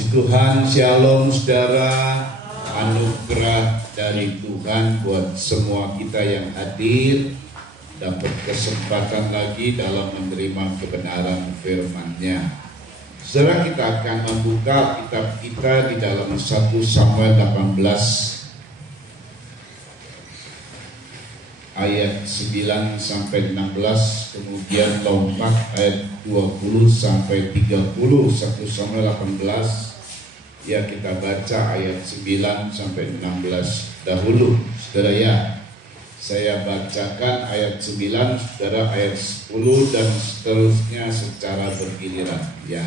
Puji Tuhan, shalom saudara, anugerah dari Tuhan buat semua kita yang hadir, dapat kesempatan lagi dalam menerima kebenaran firman-Nya. Saudara, kita akan membuka kitab kita di dalam 1 Samuel 18 ayat 9 sampai 16, kemudian lompat ayat 20 sampai 30. 1 Samuel 18, ya kita baca ayat 9 sampai 16 dahulu, saudara ya. Saya bacakan ayat 9, saudara ayat 10 dan seterusnya secara bergiliran ya.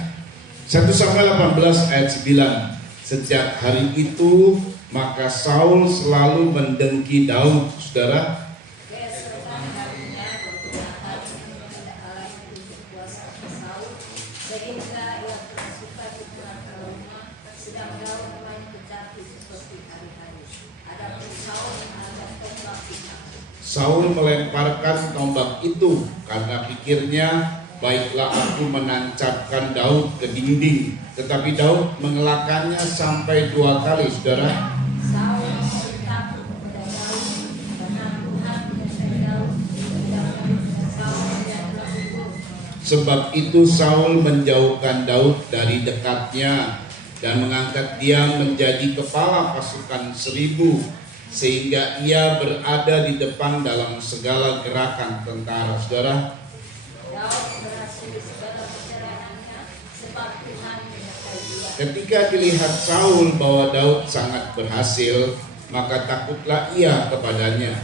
1 Samuel 18 ayat 9. Sejak hari itu maka Saul selalu mendengki Daud, saudara. Saul melemparkan tombak itu karena pikirnya, baiklah aku menancapkan Daud ke dinding. Tetapi Daud mengelakkannya sampai 2 kali, saudara. Sebab itu Saul menjauhkan Daud dari dekatnya dan mengangkat dia menjadi kepala pasukan 1000. Sehingga ia berada di depan dalam segala gerakan tentara, saudara. Ketika dilihat Saul bahwa Daud sangat berhasil, maka takutlah ia kepadanya.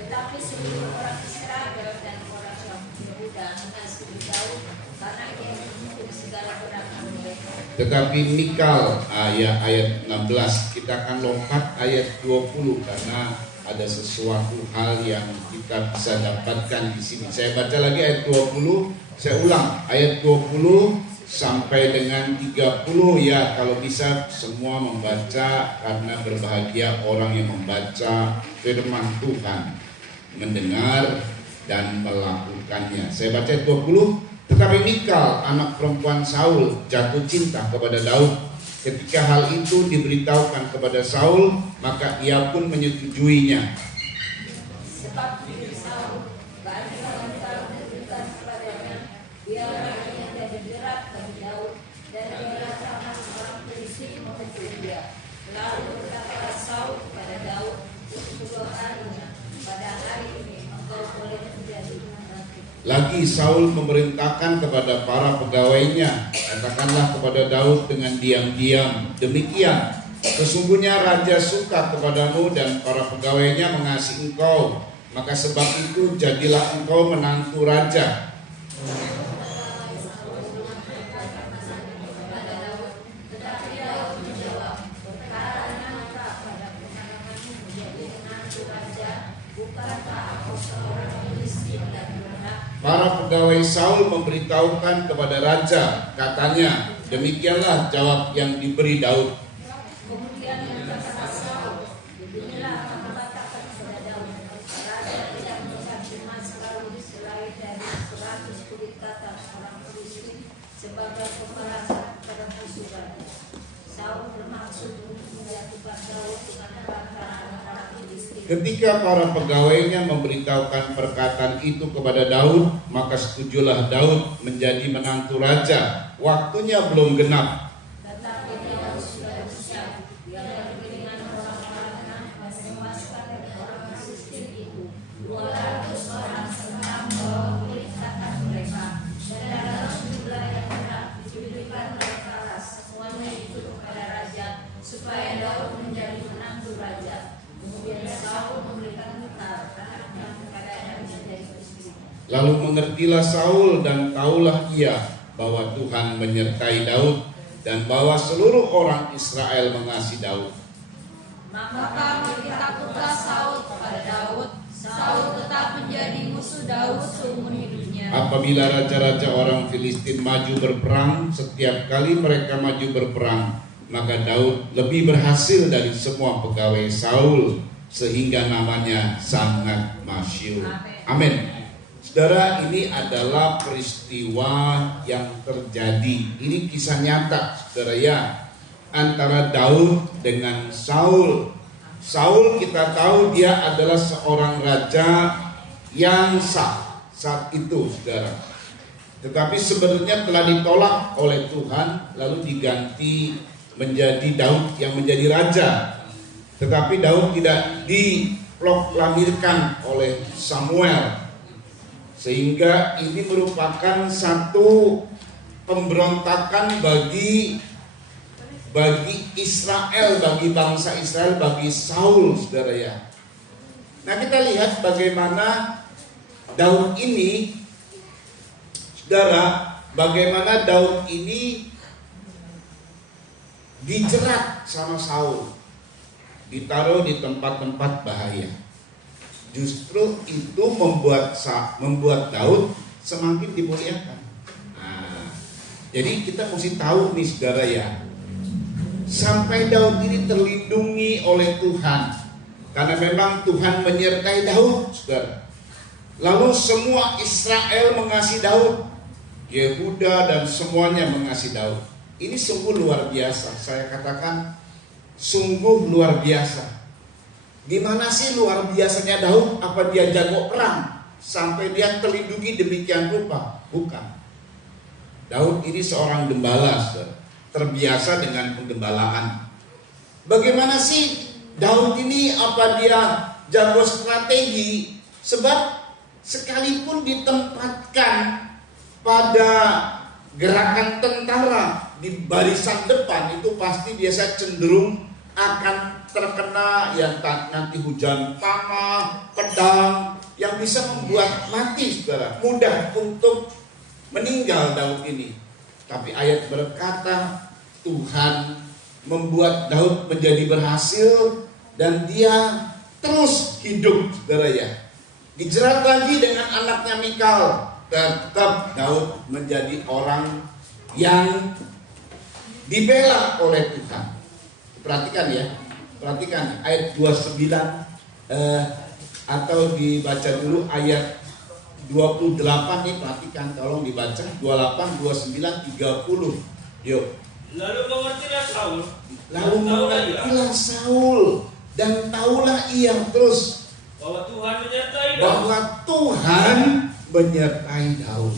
Tetapi seluruh orang Israel dan orang Yehuda mengasihi Daud karena ia memimpin segala gerakan mereka. Tetapi Mikal, ayat 16, kita akan lompat ayat 20 karena ada sesuatu hal yang kita bisa dapatkan di sini. Saya baca lagi ayat 20, saya ulang ayat 20 sampai dengan 30 ya, kalau bisa semua membaca, karena berbahagia orang yang membaca firman Tuhan, mendengar dan melakukannya. Saya baca ayat 20. Tetapi Mikal, anak perempuan Saul, jatuh cinta kepada Daud. Ketika hal itu diberitahukan kepada Saul, maka ia pun menyetujuinya. Sebab Saul banyak wanita menunjukkan kepadanya, dia orang yang jadi berat bagi Daud, dan dia sama orang Filistin memukul dia. Lalu berkata Saul kepada Daud kedua kalinya, pada hari ini engkau boleh menjadi menantu. Lagi Saul memerintahkan kepada para pegawainya, katakanlah kepada Daud dengan diam-diam, demikian, sesungguhnya raja suka kepadamu dan para pegawainya mengasihi engkau, maka sebab itu jadilah engkau menantu raja. Para pegawai Saul memberitahukan kepada raja, katanya, demikianlah jawab yang diberi Daud. Kemudian berkata Saul, inilah apa katakan kepada Daud, raja tidak mengganti emas lalu selain dari 100 kulit katak orang Filistin sebagai pembalasan pada musuh raja. Saul bermaksud untuk menjatuhkan Daud dengan perantara orang Filistin. Ketika para pegawainya memberitahukan perkataan itu kepada Daud, maka setujulah Daud menjadi menantu raja. Waktunya belum genap. Tetapi Daud sudah besar, dia beriringan orang-orang memuaskan orang Filistin itu. 200 orang senang bawa kulit katak mereka, dan dalam jumlah yang berat diberikan mereka semuanya itu kepada raja, supaya Daud menjadi menantu raja. Kemudian Saul memberikan Mikal anaknya kepadanya menjadi istrinya. Lalu mengertilah Saul dan taulah ia bahwa Tuhan menyertai Daud dan bahwa seluruh orang Israel mengasihi Daud. Maka takutlah Saul kepada Daud. Saul tetap menjadi musuh Daud seumur hidupnya. Apabila raja-raja orang Filistin maju berperang, setiap kali mereka maju berperang, maka Daud lebih berhasil dari semua pegawai Saul, sehingga namanya sangat masyhur. Amin. Saudara, ini adalah peristiwa yang terjadi. Ini kisah nyata, saudara ya. antara Daud dengan Saul. Saul kita tahu dia adalah seorang raja yang sah saat itu, saudara. Tetapi sebenarnya telah ditolak oleh Tuhan, lalu diganti menjadi Daud yang menjadi raja. Tetapi Daud tidak diproklamirkan oleh Samuel, sehingga ini merupakan satu pemberontakan bagi Israel, bagi bangsa Israel, bagi Saul, saudara ya. Nah, kita lihat bagaimana Daud ini, saudara, bagaimana Daud ini dijerat sama Saul, ditaruh di tempat-tempat bahaya. Justru itu membuat Daud semakin dimuliakan. Nah, jadi kita mesti tahu nih, saudara ya, sampai Daud ini terlindungi oleh Tuhan, karena memang Tuhan menyertai Daud, saudara. Lalu semua Israel mengasihi Daud, Yehuda dan semuanya mengasihi Daud. Ini sungguh luar biasa. Saya katakan sungguh luar biasa. Gimana sih luar biasanya Daud? Apa dia jago perang sampai dia terlindungi demikian rupa? Bukan. Daud ini seorang gembala, saudara, terbiasa dengan penggembalaan. Bagaimana sih Daud ini, apa dia jago strategi? Sebab sekalipun ditempatkan pada gerakan tentara di barisan depan, itu pasti biasa cenderung akan terkena yang nanti hujan panah, pedang yang bisa membuat mati, saudara. Mudah untuk meninggal Daud ini. Tapi ayat berkata Tuhan membuat Daud menjadi berhasil dan dia terus hidup, saudara ya. Dijerat lagi dengan anaknya Mikal, tetap Daud menjadi orang yang dibela oleh Tuhan. Perhatikan ya, perhatikan ayat 29 atau dibaca dulu ayat 28 nih, perhatikan, tolong dibaca 28, 29, 30. Yuk. Lalu mengertilah Saul dan taulah ia terus bahwa Tuhan menyertai Daud. Bahwa Tuhan menyertai Daud.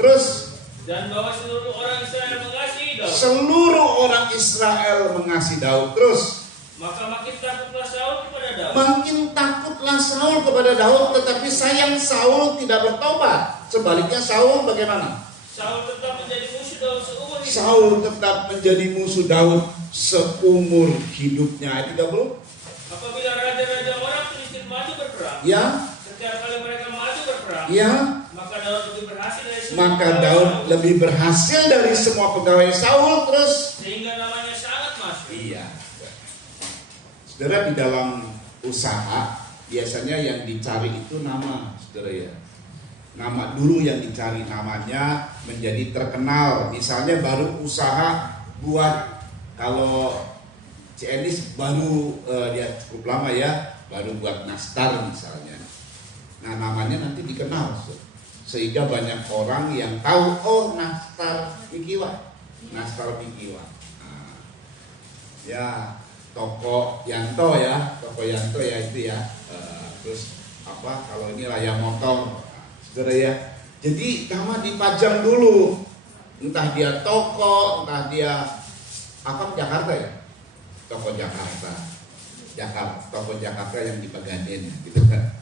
Terus, dan bahwa seluruh orang Israel mengasihi Daud. Seluruh orang Israel mengasihi Daud. Terus, maka makin takutlah Saul kepada Daud. Makin takutlah Saul kepada Daud, tetapi sayang Saul tidak bertobat. Sebaliknya Saul bagaimana? Saul tetap menjadi musuh Daud seumur hidup. Saul tetap menjadi musuh Daud seumur hidupnya. Ayat 30. Apabila raja-raja orang Filistin maju berperang, ya, setiap kali mereka maju berperang, ya, maka Daud lebih berhasil dari semua maka pegawai Daud Saul. lebih berhasil dari semua pegawai Saul. Terus, sehingga namanya sangat masyhur. Iya. Saudara, di dalam usaha biasanya yang dicari itu nama, saudara ya. Nama dulu yang dicari, namanya menjadi terkenal. Misalnya baru usaha buat, kalau Cienis baru dia cukup lama ya, baru buat nastar misalnya. Nah, namanya nanti dikenal, sehingga banyak orang yang tahu, oh nastar Mikiwa, nastar Mikiwa. Nah, ya toko Yanto ya itu ya. Terus apa? Kalau ini Raya Motor, saudara ya. Jadi nama dipajang dulu, entah dia toko, entah dia apa, Jakarta ya. Toko Jakarta yang di Pegadaian gitu kan.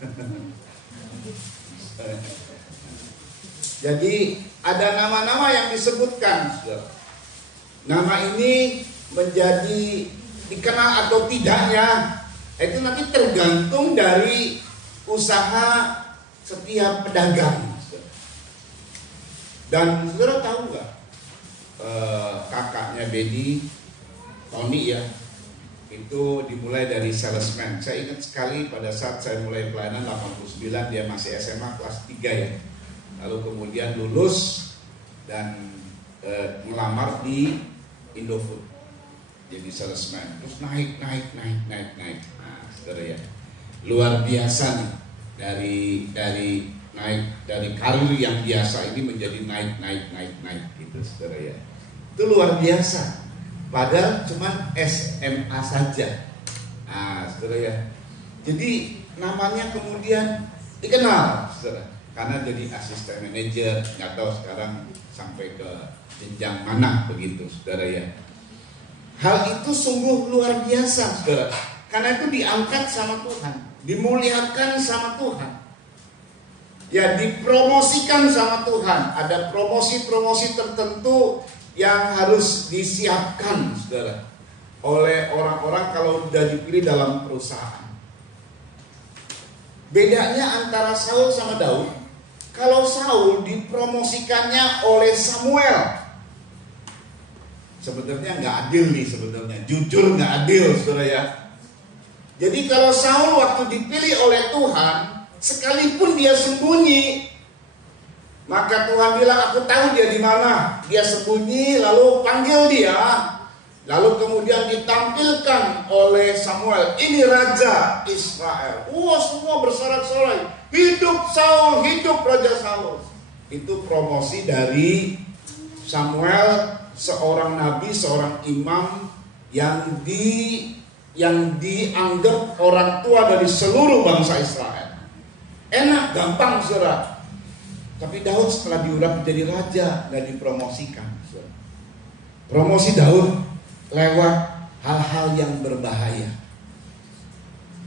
Jadi ada nama-nama yang disebutkan. Nama ini menjadi dikenal atau tidaknya itu nanti tergantung dari usaha setiap pedagang. Dan saudara tahu nggak, kakaknya Bedi, Tony ya, itu dimulai dari salesman. Saya ingat sekali pada saat saya mulai pelayanan 89, dia masih SMA kelas 3 ya. Lalu kemudian lulus dan melamar di Indofood jadi salesman. Terus naik. Nah, saudara ya, luar biasa nih, dari naik dari karir yang biasa ini menjadi naik gitu, saudara ya. Itu luar biasa. Padahal cuma SMA saja. Nah, saudara ya. Jadi namanya kemudian dikenal, saudara. Karena jadi asisten manajer, nggak tahu sekarang sampai ke jenjang mana begitu, saudara ya. Hal itu sungguh luar biasa, saudara. Karena itu diangkat sama Tuhan, dimuliakan sama Tuhan. Ya, dipromosikan sama Tuhan. Ada promosi-promosi tertentu yang harus disiapkan, saudara, oleh orang-orang kalau sudah dipilih dalam perusahaan. Bedanya antara Saul sama Daud, kalau Saul dipromosikannya oleh Samuel. Sebenarnya nggak adil nih, sebenarnya jujur nggak adil, saudara ya. Jadi kalau Saul waktu dipilih oleh Tuhan, sekalipun dia sembunyi, maka Tuhan bilang, aku tahu dia di mana. Dia sembunyi, lalu panggil dia, lalu kemudian ditampilkan oleh Samuel, ini Raja Israel. Wah, semua bersorak-sorai, hidup Saul, hidup Raja Saul. Itu promosi dari Samuel, seorang nabi, seorang imam yang dianggap orang tua dari seluruh bangsa Israel. Enak, gampang, saudara. Tapi Daud setelah diurap menjadi raja, nggak dipromosikan, saudara. Promosi Daud lewat hal-hal yang berbahaya.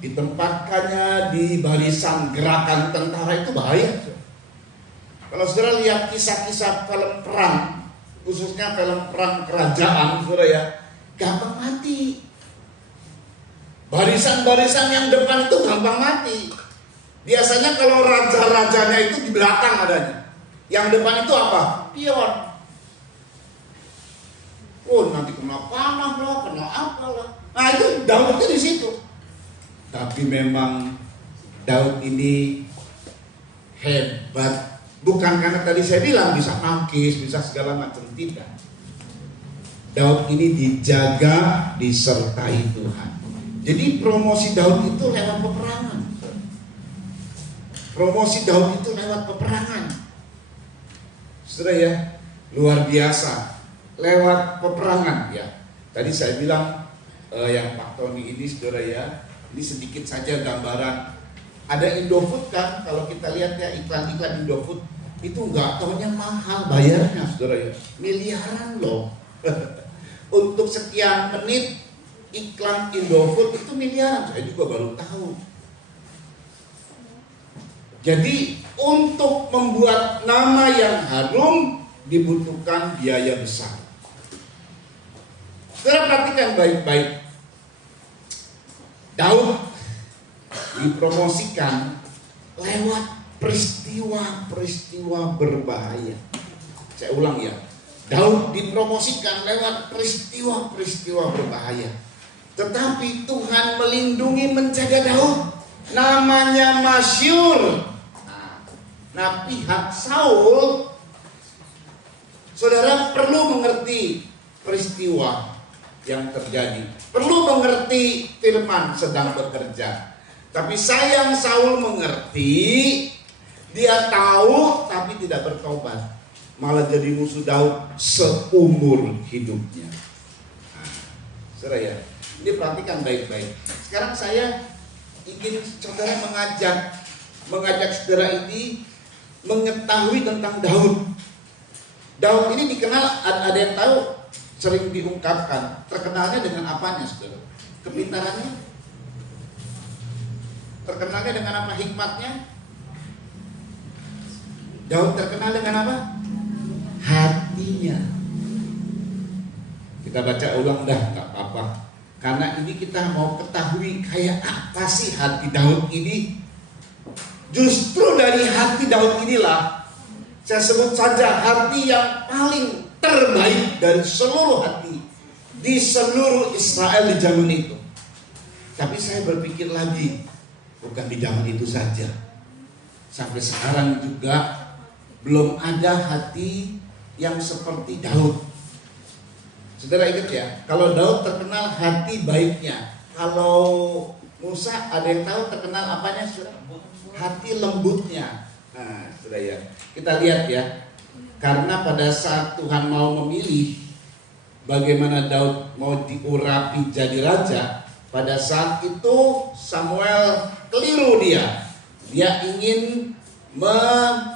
Ditempatkannya di barisan gerakan tentara, itu bahaya, saudara. Kalau saudara lihat kisah-kisah film perang, khususnya film perang kerajaan, saudara ya, gampang mati. Barisan-barisan yang depan itu gampang mati. Biasanya kalau raja-rajanya itu di belakang adanya. Yang depan itu apa? Pion. Oh, nanti kena panah lah, kena apa lah. Nah, itu Daud itu di situ. Tapi memang Daud ini hebat. Bukan karena tadi saya bilang bisa nangkis, bisa segala macam, tidak. Daud ini dijaga, disertai Tuhan. Jadi promosi Daud itu lewat peperangan. Promosi Daud itu lewat peperangan. Saudara ya, luar biasa. Lewat peperangan ya. Tadi saya bilang yang Pak Tony ini, saudara ya, ini sedikit saja gambaran. Ada Indofood kan, kalau kita lihat ya iklan-iklan Indofood itu nggak taunya mahal bayarnya, saudara ya, miliaran loh. Untuk sekian menit iklan Indofood itu miliaran, saya juga baru tahu. Jadi untuk membuat nama yang harum dibutuhkan biaya besar. Saudara perhatikan baik-baik. Daud dipromosikan lewat peristiwa-peristiwa berbahaya. Saya ulang ya. Daud dipromosikan lewat peristiwa-peristiwa berbahaya. Tetapi Tuhan melindungi, menjaga Daud. Namanya masyhur. Nah, pihak Saul, saudara perlu mengerti peristiwa yang terjadi. Perlu mengerti firman sedang bekerja. Tapi sayang Saul mengerti, dia tahu tapi tidak bertobat. Malah jadi musuh Daud seumur hidupnya. Nah, saudara ya, ini perhatikan baik-baik. Sekarang saya ingin saudara mengajak saudara ini mengetahui tentang Daud. Daud ini dikenal, ada yang tahu, sering diungkapkan. Terkenalnya dengan apanya, saudara? Kepintarannya? Terkenalnya dengan apa? Hikmatnya? Daud terkenal dengan apa? Hatinya. Kita baca ulang dah, gak apa-apa. Karena ini kita mau ketahui kayak apa sih hati Daud ini. Justru dari hati Daud inilah saya sebut saja hati yang paling terbaik dari seluruh hati di seluruh Israel di zaman itu. Tapi saya berpikir lagi, bukan di zaman itu saja. Sampai sekarang juga belum ada hati yang seperti Daud. Saudara ingat ya, kalau Daud terkenal hati baiknya. Kalau Musa ada yang tahu terkenal apanya, saudara? Hati lembutnya. Nah, saudara ya, kita lihat ya. Karena pada saat Tuhan mau memilih, bagaimana Daud mau diurapi jadi raja, pada saat itu Samuel keliru dia. Dia ingin mengurapi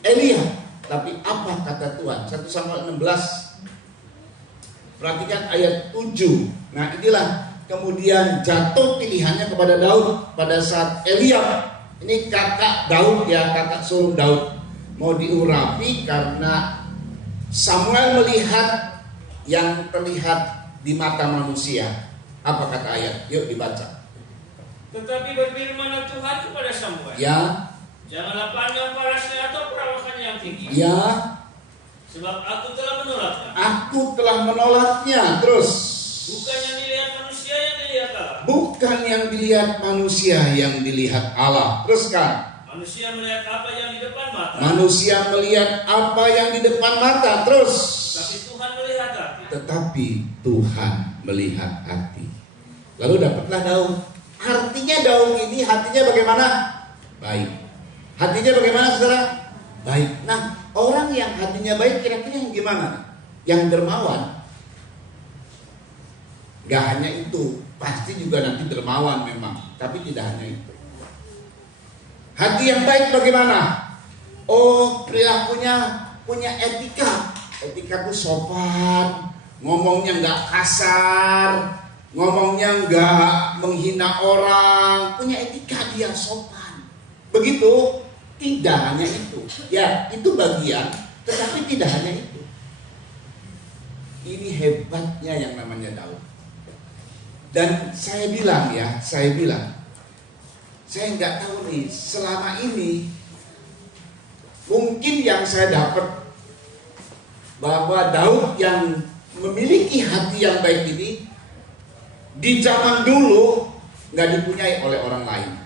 Elia. Tapi apa kata Tuhan? 1 Samuel 16. Perhatikan ayat 7. Nah inilah kemudian jatuh pilihannya kepada Daud pada saat Eliab, ini kakak Daud ya, kakak sulung Daud, mau diurapi karena Samuel melihat yang terlihat di mata manusia. Apa kata ayat? Yuk dibaca. Tetapi berfirmanlah Tuhan kepada Samuel, Ya, janganlah pandang parasnya atau perawakannya yang tinggi, ya, sebab aku telah menolaknya. aku telah menolaknya. Terus, Bukan yang dilihat manusia yang dilihat Allah. bukan yang dilihat manusia yang dilihat Allah. Teruskan. Manusia melihat apa yang di depan mata, Manusia melihat apa yang di depan mata. Terus, tapi Tuhan melihat hati. tetapi Tuhan melihat hati. Lalu dapatlah Daud. Artinya Daud ini hatinya bagaimana? Baik. Hatinya bagaimana saudara? Baik. Nah, orang yang hatinya baik kira-kira yang gimana? Yang dermawan. Gak hanya itu, pasti juga nanti dermawan memang. Tapi tidak hanya itu. Hati yang baik bagaimana? Oh, perilakunya punya etika. Etika itu sopan, ngomongnya gak kasar, ngomongnya gak menghina orang, punya etika, dia sopan. Begitu. Tidak hanya itu. Ya, itu bagian, tetapi tidak hanya itu. Ini hebatnya yang namanya Daud. Dan saya bilang, saya nggak tahu nih, selama ini mungkin yang saya dapat bahwa Daud yang memiliki hati yang baik ini di zaman dulu nggak dipunyai oleh orang lain.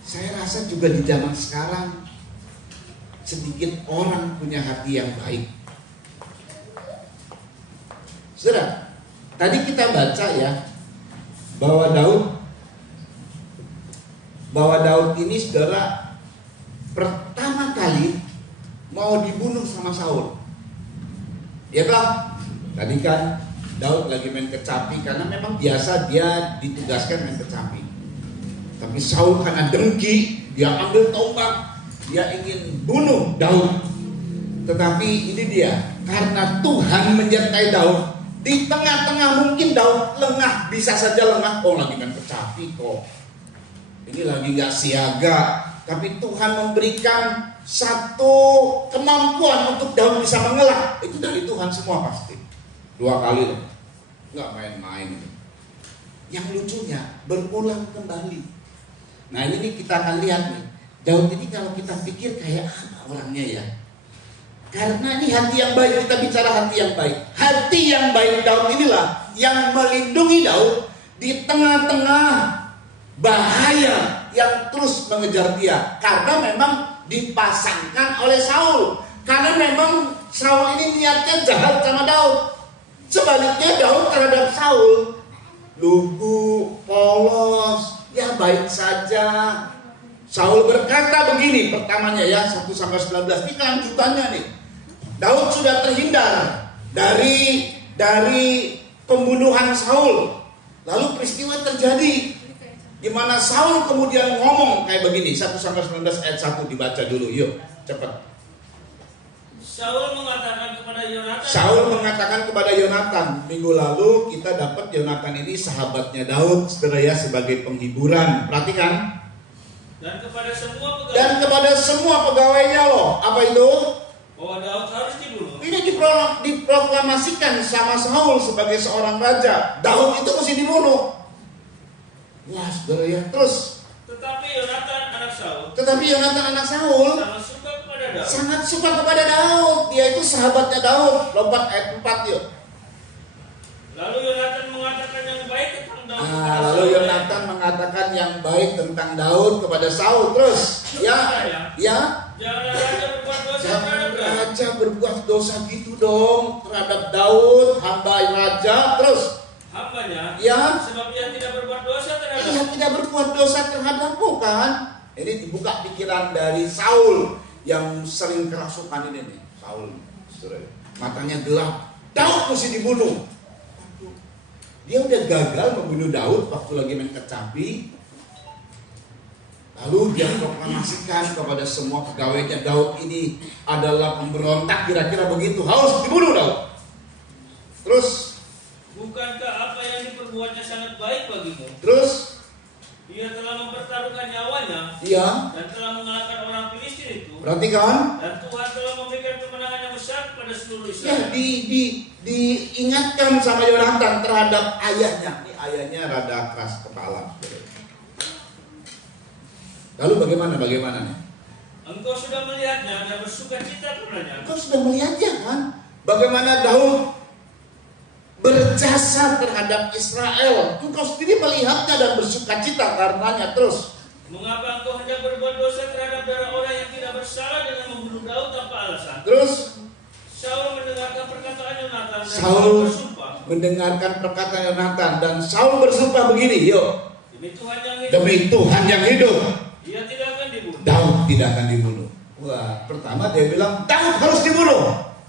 Saya rasa juga di zaman sekarang sedikit orang punya hati yang baik. Saudara, tadi kita baca ya bahwa Daud ini saudara pertama kali mau dibunuh sama Saul. Dia bilang, tadi kan Daud lagi main kecapi karena memang biasa dia ditugaskan main kecapi. Tapi Saul karena dengki, dia ambil tombak, dia ingin bunuh Daud. Tetapi ini dia, karena Tuhan menyertai Daud, di tengah-tengah mungkin Daud lengah, bisa saja lengah. Oh, lagi main kecapi kok, ini lagi gak siaga. Tapi Tuhan memberikan satu kemampuan untuk Daud bisa mengelak. Itu dari Tuhan semua pasti. 2 kali loh, gak main-main. Yang lucunya berulang kembali. Nah ini kita akan lihat nih, Daud ini kalau kita pikir kayak apa orangnya ya. Karena ini hati yang baik, kita bicara hati yang baik. Hati yang baik Daud inilah yang melindungi Daud di tengah-tengah bahaya yang terus mengejar dia. Karena memang dipasangkan oleh Saul. Karena memang Saul ini niatnya jahat sama Daud. Sebaliknya Daud terhadap Saul lugu, polos, ya baik saja. Saul berkata begini, pertamanya ya 1-19, ini kelanjutannya nih. Daud sudah terhindar dari pembunuhan Saul. Lalu peristiwa terjadi di mana Saul kemudian ngomong kayak begini. 1-19 ayat 1 dibaca dulu, yuk cepat. Saul mengatakan kepada Yonatan. Minggu lalu kita dapat Yonatan ini sahabatnya Daud, saudara ya, sebagai penghiburan. Perhatikan. Dan kepada semua pegawainya loh. Apa itu? Bahwa Daud harus dibunuh. Ini diproklamasikan sama Saul sebagai seorang raja. Daud itu mesti dibunuh. Wah, saudara ya. Terus. Tetapi Yonatan anak Saul sangat suka kepada Daud. Dia itu sahabatnya Daud. Lompat ayat 4 yuk. Lalu Yonatan mengatakan yang baik tentang Daud. Lalu Yonatan mengatakan yang baik tentang Daud kepada Saul. Terus, Janganlah raja berbuat dosa terhadap Daud. Raja berbuat dosa gitu dong terhadap Daud, hamba raja. Terus, hambanya, sebab ia tidak berbuat dosa terhadap. Ia tidak berbuat dosa terhadapmu kan? Ini dibuka pikiran dari Saul yang sering kerasukan ini nih. Matanya gelap. Daud mesti dibunuh. Dia udah gagal membunuh Daud waktu lagi main kecapi. Lalu dia proklamasikan kepada semua pegawainya, Daud ini adalah pemberontak, kira-kira begitu, harus dibunuh Daud. Terus, bukankah apa yang diperbuatnya sangat baik bagimu? Terus, Dia telah mempertaruhkan nyawanya iya, dan telah mengalahkan orang Filistin itu. berarti kan? Dan Tuhan telah memberikan kemenangan yang besar kepada seluruh Ya, Israel. diingatkan sama Yonatan terhadap ayahnya. Ini ayahnya rada keras kepala. Lalu bagaimana nih? Engkau sudah melihatnya dan bersuka cita karenanya. Engkau sudah melihatnya kan? Bagaimana Daud berjasa terhadap Israel. Engkau sendiri melihatnya dan bersuka cita karenanya. Terus, Mengapa engkau hendak berbuat dosa terhadap darah orang yang tidak bersalah dengan membunuh Daud tanpa alasan? terus Saul mendengarkan perkataan Yonatan dan Saul Saul bersumpah. mendengarkan perkataan Yonatan dan Saul bersumpah begini, yuk, Demi Tuhan yang hidup, demi Tuhan yang hidup, dia tidak akan dibunuh. Daud tidak akan dibunuh. Wah, pertama dia bilang Daud harus dibunuh.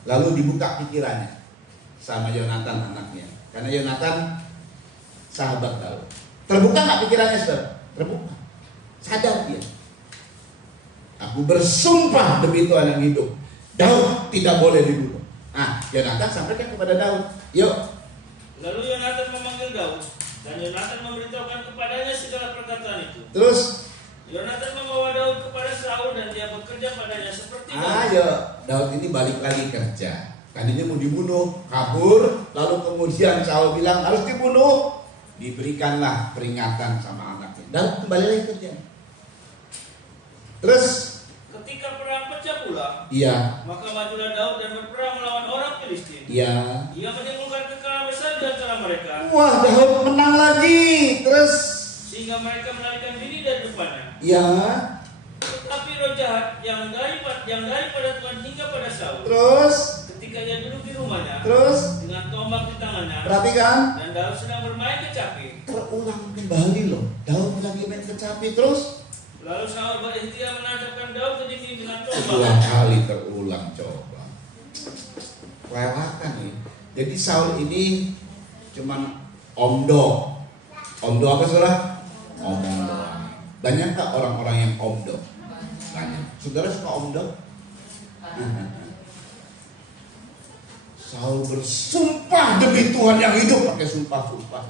Lalu dibuka pikirannya sama Yonatan anaknya. Karena Yonatan sahabat Daud. Terbuka nggak pikirannya, saudara? Terbuka. Sadar dia. Aku bersumpah demi Tuhan yang hidup, Daud tidak boleh dibunuh. Nah, Yonatan sampaikan kepada Daud, yuk. Lalu Yonatan memanggil Daud dan Yonatan memberitahukan kepadanya segala perkataan itu. Terus, Yonatan membawa Daud kepada Saul dan dia bekerja padanya seperti Daud. ayo, Daud ini balik lagi kerja. Tadinya mau dibunuh, kabur, lalu kemudian Saul bilang harus dibunuh. Diberikanlah peringatan sama anaknya. Daud kembali lagi kerja. Terus, Ketika perang pecah pula, iya, maka majulah Daud dan berperang melawan orang Filistin. iya. Ia menimbulkan kekalahan besar di antara mereka, Wah, Daud menang lagi. Terus, sehingga mereka melarikan diri dari depannya. iya. Tetapi roh jahat yang daripada Tuhan hingga pada Saul, Terus, ketika ia duduk di rumahnya terus, dengan tombak di tangannya, perhatikan. dan Daud sedang bermain kecapi, Terulang kembali loh. Daud lagi main kecapi terus. lalu Saul berikhtiar menancapkan Daud ke dinding dengan Dua tombak. kali terulang coba. Kelewatan nih. Jadi Saul ini cuman omdo. Omdo apa saudara? Omong doang. Banyak tak orang-orang yang omdo? Banyak. Saudara suka omdo? Saul bersumpah demi Tuhan yang hidup, pakai sumpah-sumpah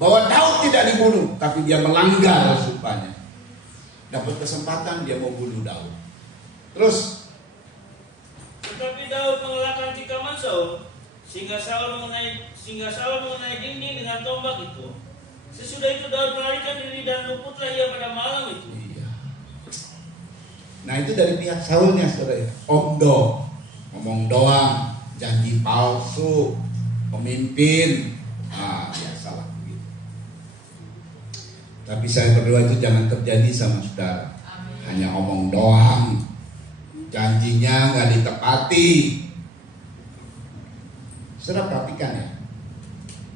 bahwa Daud tidak dibunuh, tapi dia melanggar sumpahnya. Dapat kesempatan dia mau bunuh Daud. Terus, Tetapi Daud mengelakkan tikaman Saul, sehingga Saul mengenai dinding dengan tombak itu. Sesudah itu Daud melarikan diri dan luputlah ia pada malam itu. iya. Nah itu dari pihak Saulnya saudara. Omdo, ngomong doang, janji palsu, pemimpin. Biasalah begitu. Tapi saya berdoa itu jangan terjadi sama saudara. Hanya omong doang, janjinya nggak ditepati. Saudara perhatikan ya.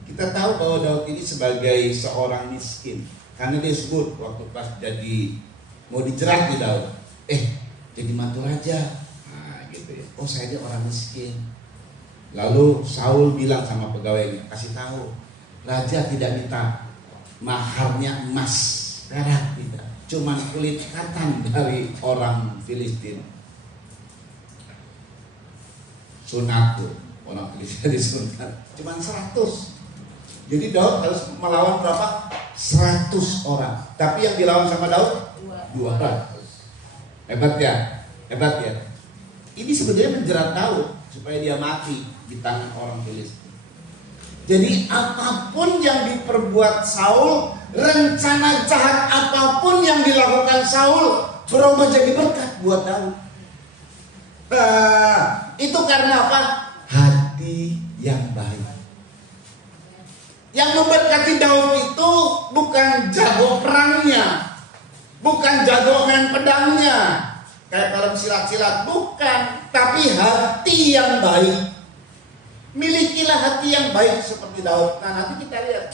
Kita tahu bahwa Daud ini sebagai seorang miskin, karena dia sebut waktu pas jadi mau dijerat di Daud, jadi mantu raja, gitu ya. Oh saya ini orang miskin. Lalu Saul bilang sama pegawainya, kasih tahu, raja tidak minta maharnya emas, perak tidak, cuman kulit katan dari orang Filistin. Sunatku, orang Filistin disunat, cuman 100. Jadi Daud harus melawan berapa? 100 orang. Tapi yang dilawan sama Daud 200. Hebat ya? Hebat ya? Ini sebenarnya menjerat Daud supaya dia mati di tangan orang Filistin. Jadi apapun yang diperbuat Saul, rencana jahat apapun yang dilakukan Saul berubah jadi berkat buat Daud. Itu karena apa? Hati yang baik. Yang memberkati Daud itu bukan jago perangnya, bukan jago main pedangnya, kayak kalau silat-silat, bukan. Tapi hati yang baik. Milikilah hati yang baik seperti Daud. Nah nanti kita lihat.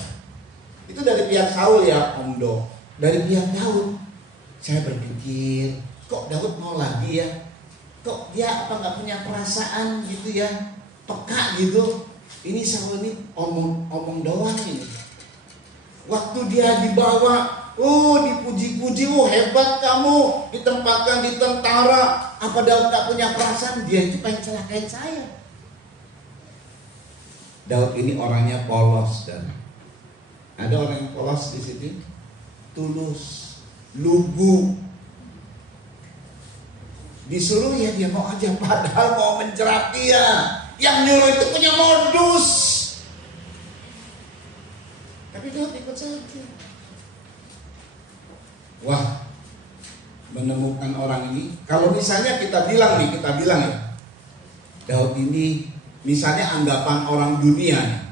Itu dari pihak Saul ya, omdo. Dari pihak Daud, saya berpikir, kok Daud mau lagi ya? kok dia apa nggak punya perasaan gitu ya, peka gitu. Ini Saul ini omong doang ini. Waktu dia dibawa, dipuji-puji, hebat kamu, ditempatkan di tentara. Apa Daud gak punya perasaan? Dia itu pengen celakain saya. Daud ini orangnya polos, dan ada orang yang polos di sini, tulus, lugu. Disuruh ya dia mau aja, padahal mau menjerat dia. Yang nyuruh itu punya modus. Tapi Daud ikut saja. Wah, menemukan orang ini. Kalau misalnya kita bilang ya, Daud ini misalnya anggapan orang dunia nih,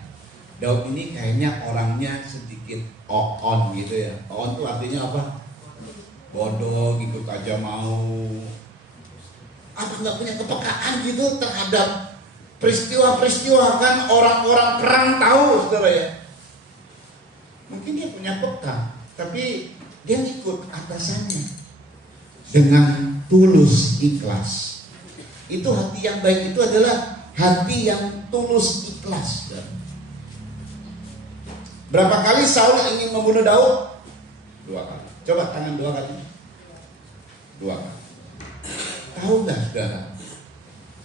Daud ini kayaknya orangnya sedikit on gitu ya. On tuh artinya apa? Bodoh, ikut aja mau. Apa nggak punya kepekaan gitu terhadap peristiwa-peristiwa, kan orang-orang perang tahu, saudara ya. Mungkin dia punya peka, tapi dia ikut atasannya dengan tulus ikhlas. Itu hati yang baik, itu adalah hati yang tulus ikhlas. Berapa kali Saul ingin membunuh Daud? 2 kali. Coba tangan 2 kali. 2 kali. Tahu nggak, saudara?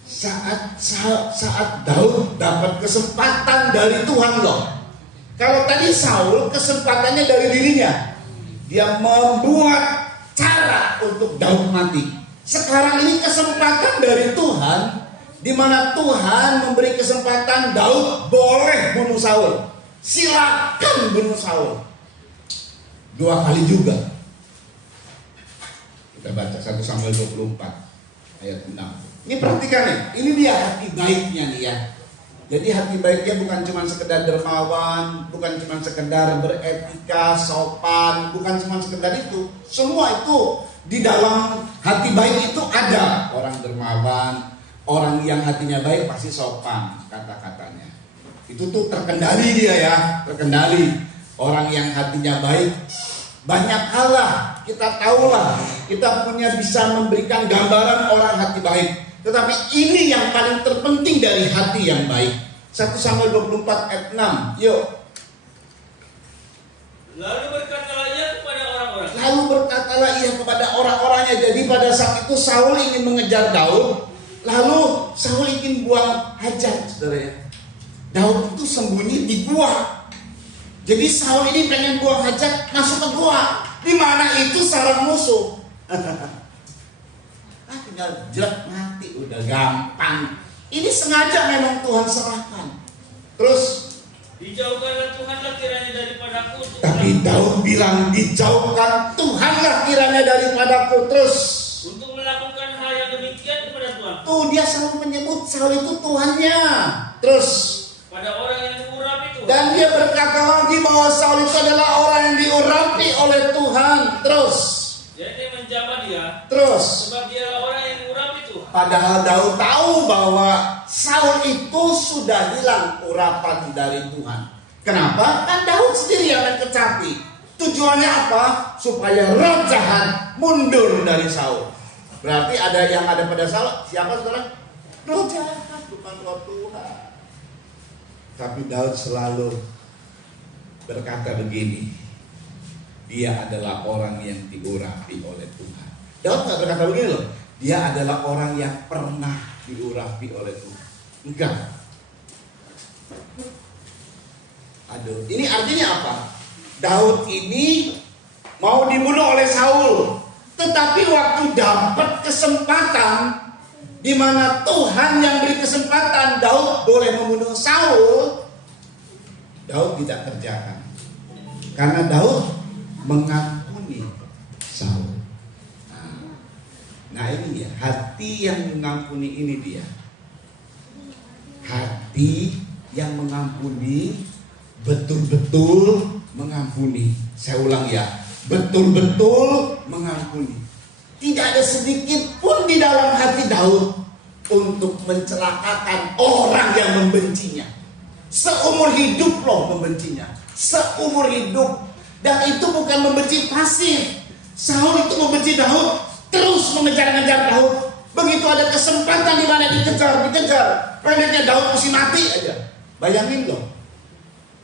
Saat Daud dapat kesempatan dari Tuhan loh. Kalau tadi Saul kesempatannya dari dirinya, dia membuat cara untuk Daud mati. Sekarang ini kesempatan dari Tuhan, di mana Tuhan memberi kesempatan Daud boleh bunuh Saul. Silakan bunuh Saul. 2 kali juga. Kita baca 1 Samuel 24 ayat 6. Ini perhatikan nih, ini dia hati baiknya nih ya. Jadi hati baiknya bukan cuma sekedar dermawan, bukan cuma sekedar beretika, sopan, bukan cuma sekedar itu. Semua itu di dalam hati baik itu ada. Orang dermawan, orang yang hatinya baik pasti sopan kata-katanya. Itu tuh terkendali dia ya, terkendali. Orang yang hatinya baik, banyak hal lah, kita tahu lah, kita punya bisa memberikan gambaran orang hati baik. Tetapi ini yang paling terpenting dari hati yang baik. 1 Samuel 24 ayat 6. Yuk. Lalu berkatalah ia kepada orang-orangnya. Jadi pada saat itu Saul ingin mengejar Daud. Lalu Saul ingin buang hajat, saudara ya. Daud itu sembunyi di gua. Jadi Saul ini pengen buang hajat, masuk ke gua. Di mana itu sarang musuh. Tinggal jelek mati, udah gampang. Ini sengaja memang Tuhan serahkan. Terus dijauhkanlah Tuhanlah kiranya daripadaku. Tapi Daud bilang dijauhkan Tuhanlah kiranya daripadaku. Terus untuk melakukan hal yang demikian kepada Tuhan. Tuh dia selalu menyebut Saul itu Tuhannya. Terus pada orang yang diurapi Tuhan. Dan dia berkata lagi bahwa Saul itu adalah orang yang diurapi oleh Tuhan. Terus jadi menjamah dia. Terus sebab dialah orang yang diurapi Tuhan. Padahal Daud tahu bahwa Saul itu sudah hilang urapan dari Tuhan. Kenapa? Kan Daud sendiri yang menkecapi. Tujuannya apa? Supaya roh jahat mundur dari Saul. Berarti ada yang ada pada Saul. Siapa saudara? Roh jahat, bukan roh Tuhan. Tapi Daud selalu berkata begini. Dia adalah orang yang diurapi oleh Tuhan. Daud gak berkata begini loh. Dia adalah orang yang pernah diurapi oleh Tuhan. Enggak. Aduh, ini artinya apa? Daud ini mau dibunuh oleh Saul, tetapi waktu dapat kesempatan di mana Tuhan yang beri kesempatan Daud boleh membunuh Saul, Daud tidak kerjakan. Karena Daud mengampuni Saul. Nah ini dia, hati yang mengampuni ini dia. Hati yang mengampuni, betul-betul mengampuni. Saya ulang ya, betul-betul mengampuni. Tidak ada sedikit pun di dalam hati Daud untuk mencelakakan orang yang membencinya. Seumur hidup loh membencinya. Seumur hidup. Dan itu bukan membenci pasif. Saul itu membenci Daud, terus mengejar-ngejar Daud, Begitu ada kesempatan di mana dikejar. Pendeknya Daud mesti mati aja. Bayangin loh.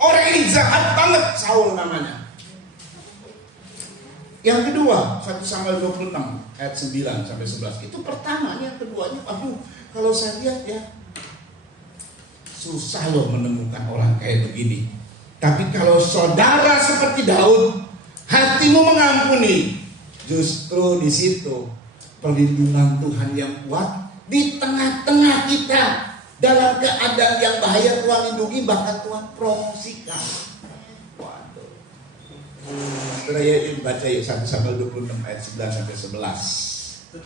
Orang ini jahat banget, Saul namanya. Yang kedua, 1 Samuel 26 ayat 9 sampai 11. Itu pertama, yang keduanya, kalau saya lihat ya, susah loh menemukan orang kayak begini. Tapi kalau saudara seperti Daud, hatimu mengampuni, justru di situ perlindungan Tuhan yang kuat di tengah-tengah kita dalam keadaan yang bahaya. Tuhan lindungi, bahkan Tuhan promosikan. Waduh. Saya baca 1 Samuel 26 ayat 9 sampai 11.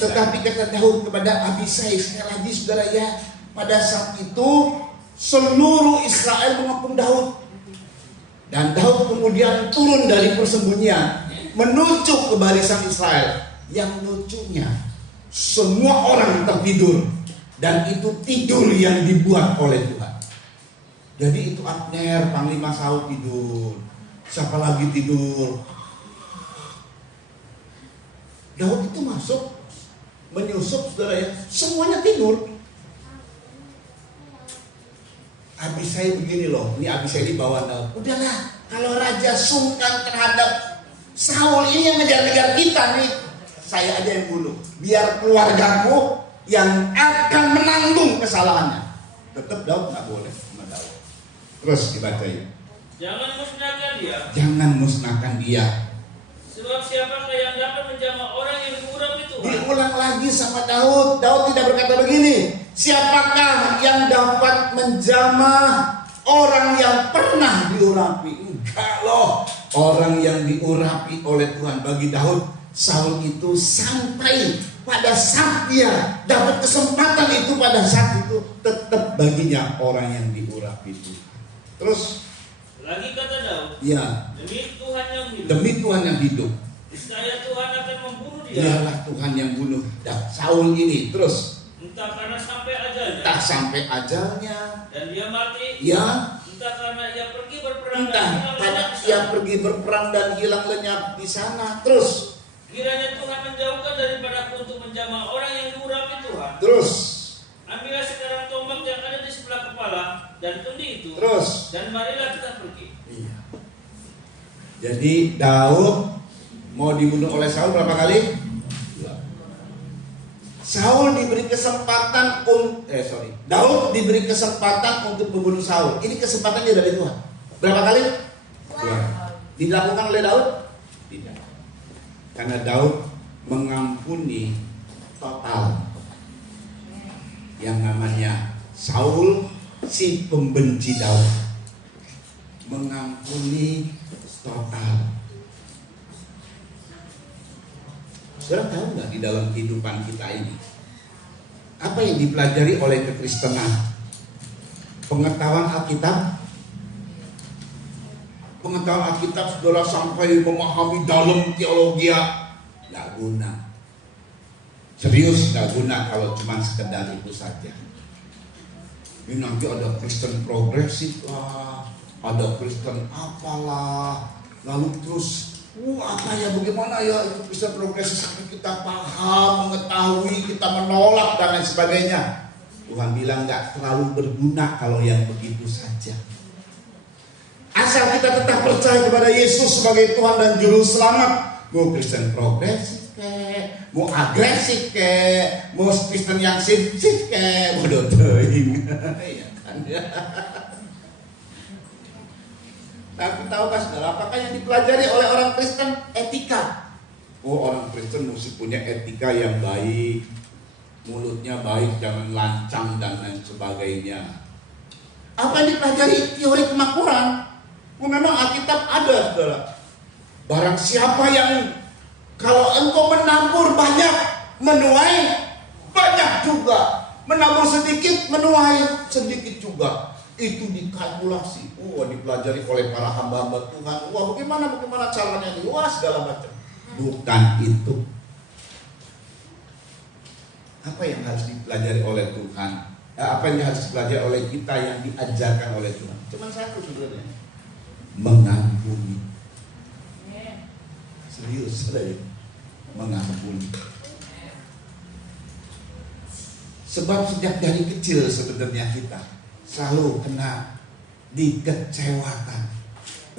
Tetapi kata Daud kepada Abisai, sekali lagi saudara ya, pada saat itu seluruh Israel mengepung Daud. Dan Daud kemudian turun dari persembunyian menuju ke barisan Israel. Yang lucunya, semua orang tertidur, dan itu tidur yang dibuat oleh Tuhan. Jadi itu Abner, Panglima Saul tidur. Siapa lagi tidur? Daud itu masuk, menyusup saudara ya, semuanya tidur. Abisai begini loh, ini Abisai ini bawa Daud. Udahlah, kalau raja sungkan terhadap Saul ini yang ngejar-ngejar kita nih, saya aja yang bunuh. Biar keluargaku yang akan menanggung kesalahannya. Tetap Daud nggak boleh sama Daud. Terus dibacain. Jangan musnahkan dia. Sebab siapakah yang dapat menjamah orang yang diurapi Tuhan? Diulang lagi sama Daud. Daud tidak berkata begini, siapakah yang dapat menjamah orang yang pernah diurapi? Enggak loh. Orang yang diurapi oleh Tuhan. Bagi Daud, Saul itu sampai pada saat dia dapat kesempatan itu, pada saat itu tetap baginya orang yang diurapi Tuhan. Terus lagi kata Daud, ya, demi Tuhan yang hidup. Demi Tuhan yang hidup. Niscaya Tuhan akan membunuh dia. Dialah Tuhan yang bunuh. Dan Saul ini terus. Entah karena sampai ajalnya. Entah sampai ajalnya. Dan dia mati. Ya. Entah karena ia pergi berperang. Entah karena ia pergi berperang dan hilang lenyap di sana. Terus. Kiranya Tuhan menjauhkan daripadaku untuk menjamah orang yang diurapi Tuhan. Terus. Ambillah sekarang tombak yang ada di sebelah kepala dan kendi itu. Terus. Dan marilah kita pergi. Iya. Jadi Daud mau dibunuh oleh Saul berapa kali? Saul diberi kesempatan Daud diberi kesempatan untuk membunuh Saul. Ini kesempatannya dari Tuhan. Berapa kali? 2. Dilakukan oleh Daud? Tidak. Karena Daud mengampuni total yang namanya Saul, si pembenci Daud. Mengampuni total. Saudara tahu nggak di dalam kehidupan kita ini apa yang dipelajari oleh kekristenan? Pengetahuan Alkitab, saudara sampai memahami dalam teologi nggak guna. Serius nggak guna kalau cuma sekedar itu saja. Ini nanti ada Kristen progresif lah, ada Kristen apalah, lalu terus apa ya, bagaimana ya itu bisa progresif sampai kita paham, mengetahui, kita menolak dan lain sebagainya. Tuhan bilang gak terlalu berguna kalau yang begitu saja. Asal kita tetap percaya kepada Yesus sebagai Tuhan dan Juru Selamat. Mau Kristen progresif kek, mau agresif kek, mau Kristen yang sip kek, bodoh teing. Iya kan ya. Tapi tahukah saudara, apakah yang dipelajari oleh orang Kristen? Etika. Oh, orang Kristen mesti punya etika yang baik, mulutnya baik, jangan lancang dan lain sebagainya. Apa yang dipelajari? Teori kemakmuran. Memang Alkitab ada, saudara. Barang siapa yang kalau engkau menabur banyak, menuai banyak juga. Menabur sedikit, menuai sedikit juga. Itu dikalkulasi, dipelajari oleh para hamba-hamba Tuhan. Bagaimana caranya ini? Segala macam. Bukan itu. Apa yang harus dipelajari oleh Tuhan? Apa yang harus dipelajari oleh kita yang diajarkan oleh Tuhan? Cuma satu sebenarnya, mengampuni. Serius, mengampuni. Sebab sejak dari kecil sebenarnya kita selalu kena dikecewakan,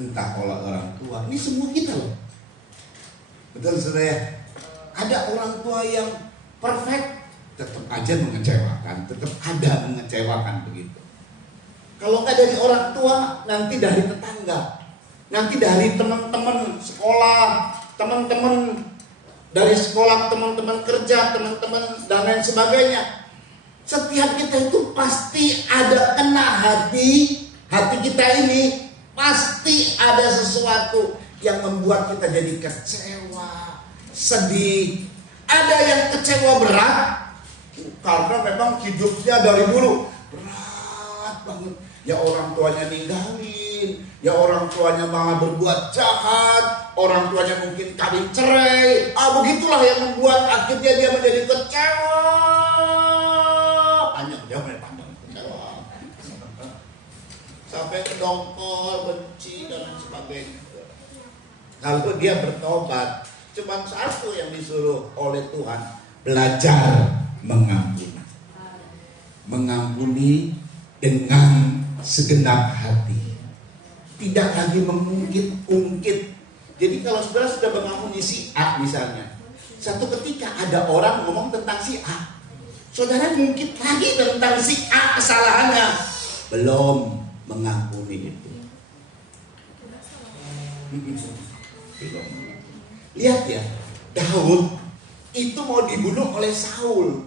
entah oleh orang tua. Ini semua kita loh. Betul saudara ya? Ada orang tua yang perfect, tetap aja mengecewakan, tetap ada mengecewakan begitu. Kalau nggak dari orang tua, nanti dari tetangga, nanti dari teman-teman sekolah, teman-teman dari sekolah, teman-teman kerja, teman-teman dan lain sebagainya. Setiap kita itu pasti ada kena hati kita ini pasti ada sesuatu yang membuat kita jadi kecewa, sedih. Ada yang kecewa berat karena memang hidupnya dari dulu berat banget. Ya orang tuanya ninggalin, ya orang tuanya malah berbuat jahat, orang tuanya mungkin kawin cerai. Begitulah yang membuat akhirnya dia menjadi kecewa. Panjang kecewa. Sampai ke dongkol, benci dan lain sebagainya. Kalau dia bertobat, cuma satu yang disuruh oleh Tuhan, belajar mengampuni. Mengampuni dengan segenap hati. Tidak lagi mengungkit-ungkit. Jadi kalau saudara sudah mengampuni si A misalnya, satu ketika ada orang ngomong tentang si A, saudara ngungkit lagi tentang si A kesalahannya, belum mengampuni itu. Belum. Lihat ya, Daud itu mau dibunuh oleh Saul.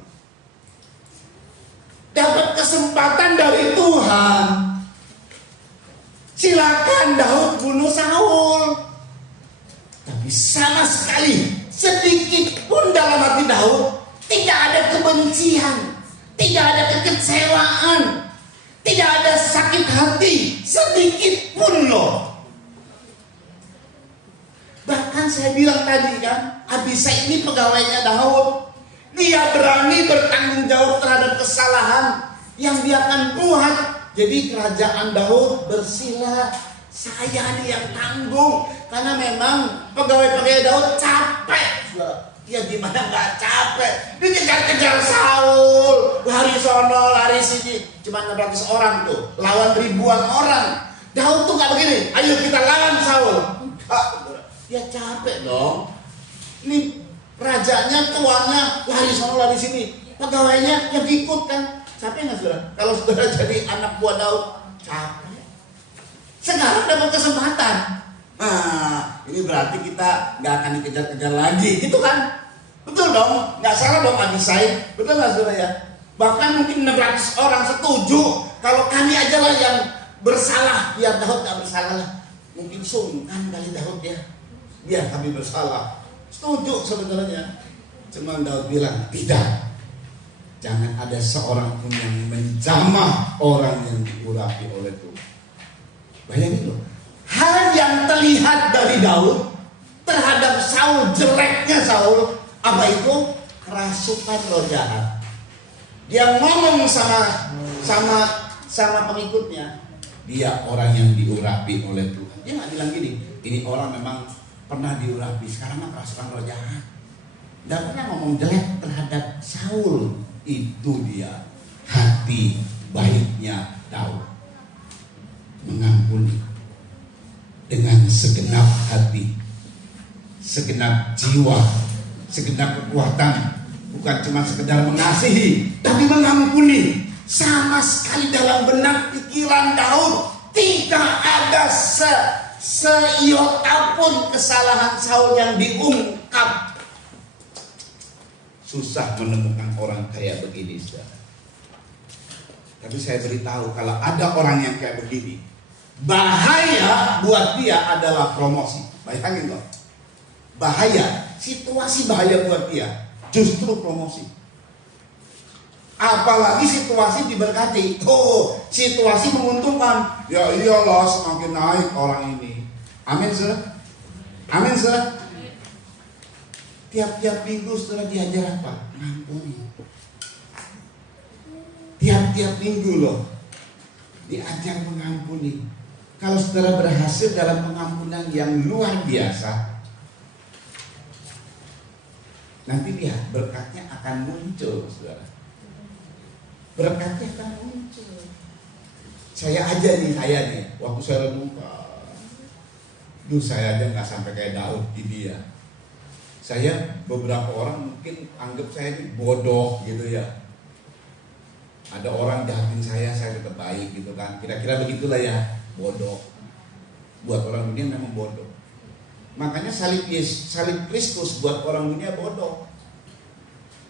Dapat kesempatan dari Tuhan. Silakan Daud bunuh Saul. Tapi sama sekali sedikit pun dalam hati Daud tidak ada kebencian, tidak ada kekecewaan, tidak ada sakit hati sedikit pun loh. Bahkan saya bilang tadi kan, Abisai ini pegawainya Daud. Dia berani bertanggung jawab terhadap kesalahan yang dia akan buat. Jadi kerajaan Daud bersila, saya nih yang tanggung. Karena memang pegawai-pegawai Daud capek. Ya gimana gak capek? Dikejar-kejar Saul, lari sono, lari sini. Cuma 600 orang tuh, lawan ribuan orang. Daud tuh gak begini, ayo kita lawan Saul. Ya capek dong. Ini rajanya, tuannya lari sono, lari sini. Pegawainya yang ikut kan. Capek gak saudara? Kalau saudara jadi anak buah Daud, capek. Sekarang dapat kesempatan. Nah, ini berarti kita gak akan dikejar-kejar lagi, gitu kan? Betul dong, gak salah dong Abisai. Betul gak saudara ya? Bahkan mungkin 600 orang setuju kalau kami aja lah yang bersalah, biar Daud gak bersalah lah. Mungkin sungkan kali Daud ya, biar kami bersalah. Setuju sebenarnya. Cuma Daud bilang, tidak. Jangan ada seorang pun yang menjamah orang yang diurapi oleh Tuhan. Bayangin loh, hal yang terlihat dari Daud terhadap Saul, jeleknya Saul, apa itu? Kerasukan roh jahat. Dia ngomong sama pengikutnya, dia orang yang diurapi oleh Tuhan. Dia nggak bilang gini, ini orang memang pernah diurapi, sekarang mah kerasukan roh jahat. Dan pernah ngomong jelek terhadap Saul. Itu dia hati baiknya Daud, mengampuni dengan segenap hati, segenap jiwa, segenap kekuatan. Bukan cuma sekedar mengasihi, tapi mengampuni. Sama sekali dalam benak pikiran Daud tidak ada seiota pun kesalahan Saul yang diungkap. Susah menemukan orang kayak begini, saudara. Tapi saya beritahu, kalau ada orang yang kayak begini, bahaya buat dia adalah promosi. Bayangin loh, bahaya, situasi bahaya buat dia, justru promosi. Apalagi situasi diberkati, situasi menguntungkan. Ya iyalah, semakin naik orang ini. Amin, saudara. Amin, saudara. Tiap-tiap minggu saudara diajar apa? Mengampuni. Tiap-tiap minggu loh diajar mengampuni. Kalau saudara berhasil dalam pengampunan yang luar biasa, nanti dia berkatnya akan muncul, saudara. berkatnya akan muncul. Saya nih, waktu saya renungkan, saya aja nggak sampai kayak Daud gini ya. Saya beberapa orang mungkin anggap saya ini bodoh gitu ya. Ada orang jahatin saya tetap baik gitu kan. Kira-kira begitulah ya, bodoh. Buat orang dunia memang bodoh. Makanya salib Kristus buat orang dunia bodoh.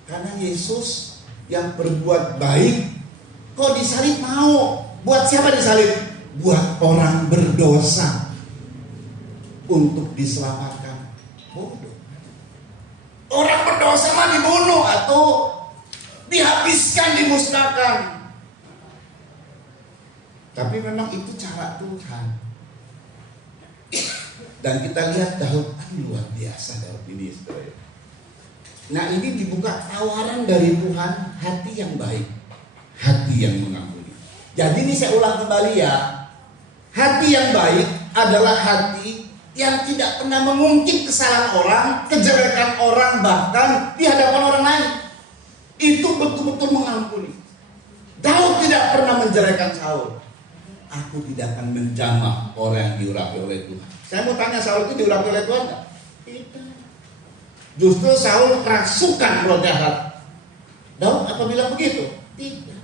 Karena Yesus yang berbuat baik kok disalib mau. Buat siapa disalib? Buat orang berdosa untuk diselamatkan. Bodoh. Orang berdosa mah dibunuh atau dihabiskan, dimusnahkan. Tapi memang itu cara Tuhan. Dan kita lihat Daud, luar biasa Daud ini, saudara. Nah, ini dibuka tawaran dari Tuhan, hati yang baik, hati yang mengampuni. Jadi ini saya ulang kembali ya. Hati yang baik adalah hati yang tidak pernah mengungkit kesalahan orang, kejelekan orang, bahkan di hadapan orang lain. Itu betul-betul mengampuni. Daud tidak pernah menjelekan Saul. Aku tidak akan menjamah orang yang diurapi oleh Tuhan. Saya mau tanya, Saul itu diurapi oleh Tuhan enggak? Tidak. Justru Saul kerasukan roh jahat. Daud apa bilang begitu? Tidak.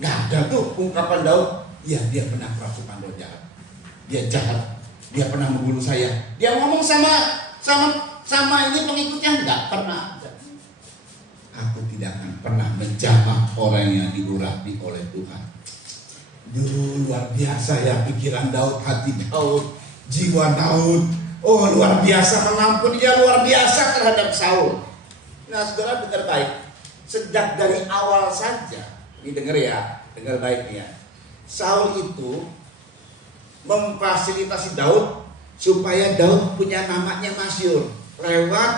Nggak ada tuh ungkapan Daud, ya dia pernah kerasukan roh jahat. Dia jahat. Dia pernah membunuh saya. Dia ngomong sama ini pengikutnya, nggak pernah. Aku tidak akan pernah menjamah orang yang diurapi oleh Tuhan. Luar biasa ya pikiran Daud, hati Daud, jiwa Daud. Oh, luar biasa mengampuni, dia luar biasa terhadap Saul. Nah, saudara dengar baik. Sejak dari awal saja, ini dengar ya, dengar baik ya. Saul itu memfasilitasi Daud supaya Daud punya namanya masyhur lewat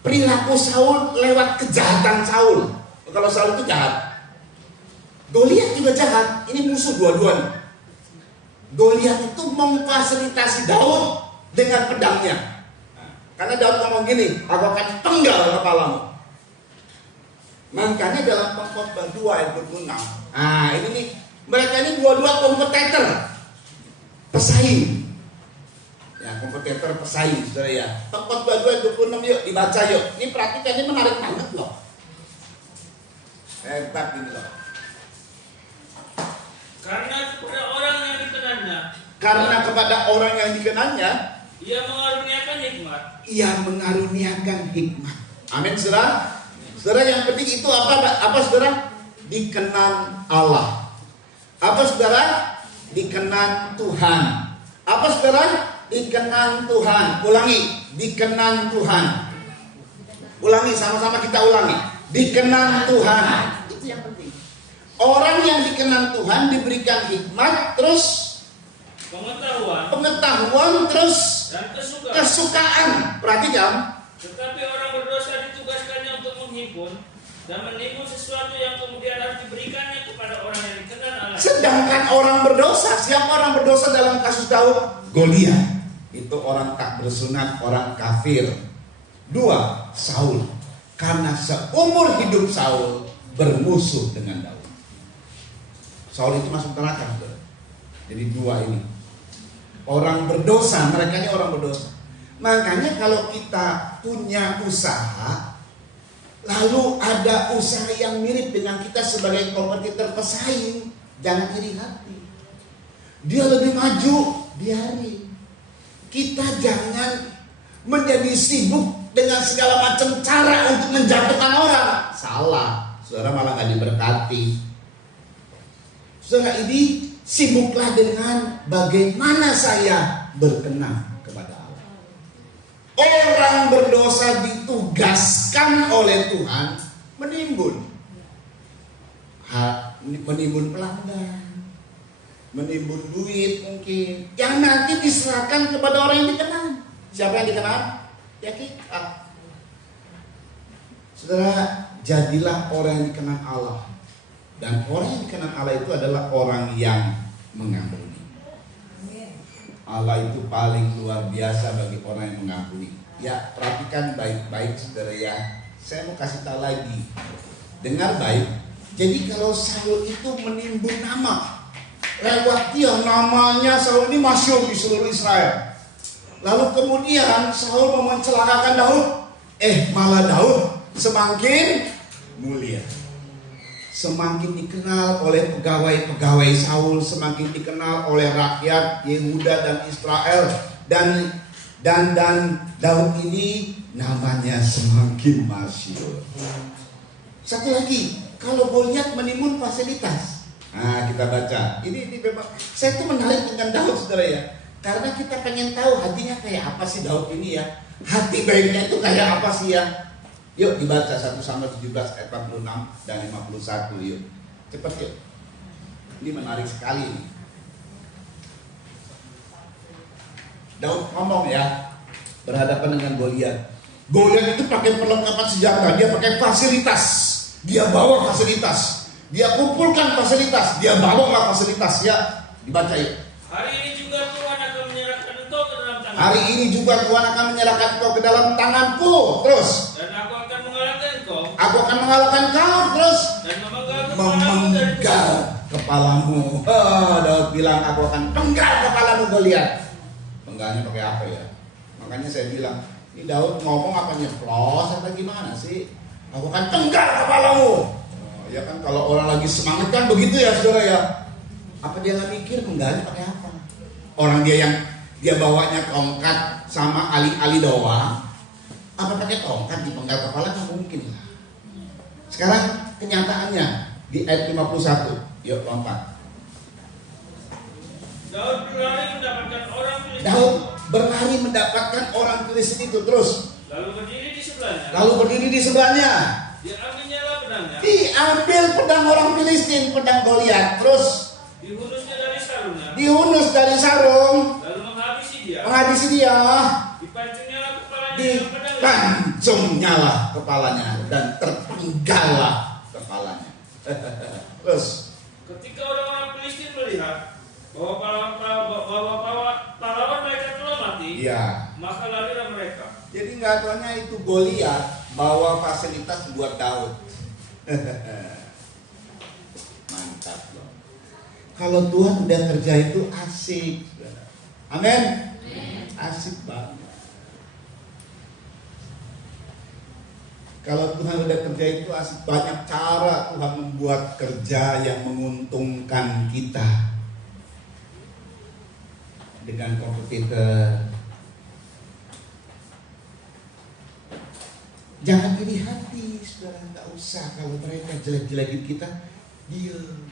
perilaku Saul, lewat kejahatan Saul. Kalau Saul itu jahat, Goliat juga jahat. Ini musuh dua-duanya. Goliat itu memfasilitasi Daud dengan pedangnya. Karena Daud ngomong gini, aku akan penggal kepalamu. Makanya dalam Pengkhotbah 2 ayat 26. Nah, ini nih, mereka ini dua-dua kompetitor, pesaing. Ya, kompetitor pesaing, saudara ya. Pengkhotbah 2 ayat 26 yuk dibaca yuk. Ini perhatikan, ini menarik banget loh. Hebat ini loh. Karena kepada orang yang dikenannya, ia mengaruniakan hikmat. Amin, saudara. Saudara, yang penting itu apa saudara? Dikenan Allah. Apa saudara? Dikenan Tuhan. Apa saudara? Dikenan Tuhan. Ulangi, dikenan Tuhan. Ulangi, sama-sama kita ulangi. Dikenan Tuhan. Itu yang penting. Orang yang dikenan Tuhan diberikan hikmat, terus pengetahuan, terus dan kesukaan. Perhatikan. Tetapi orang berdosa ditugaskannya untuk menghimpun dan menimbun sesuatu yang kemudian harus diberikannya kepada orang yang dikenal Allah. Sedangkan orang berdosa, siapa orang berdosa dalam kasus Daud? Goliat. Itu orang tak bersunat, orang kafir. 2, Saul. Karena seumur hidup Saul bermusuh dengan Daud. Saul itu masuk neraka. Jadi 2 ini. Orang berdosa, mereka ini orang berdosa. Makanya kalau kita punya usaha, lalu ada usaha yang mirip dengan kita sebagai kompetitor pesaing, jangan iri hati. Dia lebih maju, biarin. Kita jangan menjadi sibuk dengan segala macam cara untuk menjatuhkan orang. Salah, saudara malah gak diberkati. Saudara, ini sibuklah dengan bagaimana saya berkenan kepada Allah. Orang berdosa ditugaskan oleh Tuhan menimbun pelanggan, menimbun duit mungkin, yang nanti diserahkan kepada orang yang dikenal. Siapa yang dikenal? Ya kita. Saudara, jadilah orang yang dikenal Allah. Dan orang yang dikenal Allah itu adalah orang yang mengampuni. Allah itu paling luar biasa bagi orang yang mengampuni. Ya, perhatikan baik-baik saudara ya. Saya mau kasih tahu lagi. Dengar baik. Jadi kalau Saul itu menimbun nama, lewat dia namanya Saul ini masyhur di seluruh Israel. Lalu kemudian Saul mau mencelakakan Daud, malah Daud semakin mulia. Semakin dikenal oleh pegawai-pegawai Saul, semakin dikenal oleh rakyat Yehuda dan Israel, dan Daud ini namanya semakin masyhur. Satu lagi, kalau Goliat menimbun fasilitas. Nah, kita baca. Ini memang saya tuh menarik dengan Daud, saudara ya. Karena kita pengen tahu hatinya kayak apa sih Daud ini ya. Hati baiknya itu kayak apa sih ya. Yuk dibaca 1 Samuel 17 ayat 46 dan 51 yuk. Cepat yuk. Ini menarik sekali nih. Daud ngomong ya, berhadapan dengan Goliat. Goliat itu pakai perlengkapan senjata, dia pakai fasilitas. Dia bawa fasilitas. Dia kumpulkan fasilitas, dia bawa fasilitas ya. Dibaca yuk. Hari ini juga Tuhan akan menyerahkan engkau ke dalam tanganku. Hari ini juga Tuhan akan menyerahkan engkau ke dalam tanganku. Terus. Dan aku akan mengalahkan engkau. Aku akan mengalahkan kau. Terus. Dan memenggal kepalamu. Daud bilang aku akan penggal kepalamu Goliat. Penggalnya pakai apa ya? Makanya saya bilang, ini Daud ngomong apa nyeplos apa gimana sih? Aku akan penggal kepalamu. Ya kan kalau orang lagi semangat kan begitu ya saudara ya. Apa dia nggak mikir penggalnya pakai apa? Orang dia bawanya tongkat sama ali-ali doang. Apa pakai tongkat dipenggal kepala? Nggak mungkin lah. Sekarang kenyataannya di ayat 51. Yuk lompat. Daud berlari mendapatkan orang Filistin. Daud berlari mendapatkan orang Filistin itu terus. Lalu berdiri di sebelahnya. Diambilnya pedangnya. Diambil pedang orang Filistin, pedang Goliat. Terus Dihunusnya dari sarungnya. dihunus dari sarung. Lalu menghabisi dia. Dipancungnya kepalanya dengan pedang. Dipancungnya kepalanya dan terpenggallah kepalanya. Terus ketika orang-orang Filistin melihat bahwa pahlawan mereka telah mati, iya. Maka larilah mereka. Jadi nggak taunya itu Goliat bawa fasilitas buat Daud. Mantap loh. Kalau Tuhan udah kerja itu asik. Amin. Asik banget. Kalau Tuhan udah kerja itu asik. Banyak cara Tuhan membuat kerja yang menguntungkan kita. Dengan kompetitor. Jangan iri hati, saudara, nggak usah. Kalau mereka jelek-jelekin kita, diam.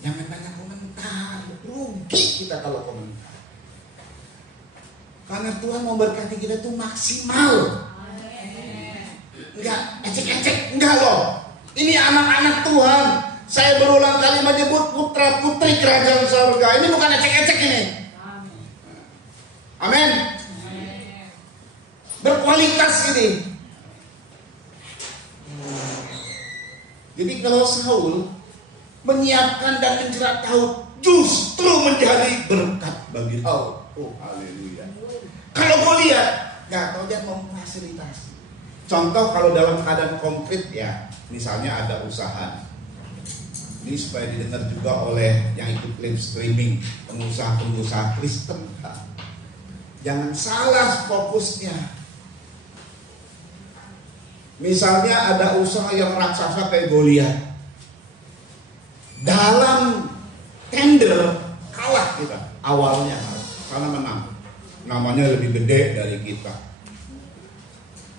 Jangan banyak komentar, rugi kita kalau komentar. Karena Tuhan mau berkati kita tuh maksimal. Enggak ecek-ecek, enggak loh. Ini anak-anak Tuhan. Saya berulang kali menyebut putra putri kerajaan surga. Ini bukan ecek-ecek ini. Amin. Berkualitas ini. Jadi kalau Saul menyiapkan dan menjerat Daud justru menjadi berkat bagi Daud. Oh, haleluya. Kalau Goliat nggak tahu dia mau memfasilitasi. Contoh kalau dalam keadaan konkret ya, misalnya ada usaha. Ini supaya didengar juga oleh yang ikut live streaming, pengusaha-pengusaha Kristen. Jangan salah fokusnya. Misalnya ada usaha yang raksasa kayak Goliat. Dalam tender kalah kita awalnya karena menang. Namanya lebih gede dari kita.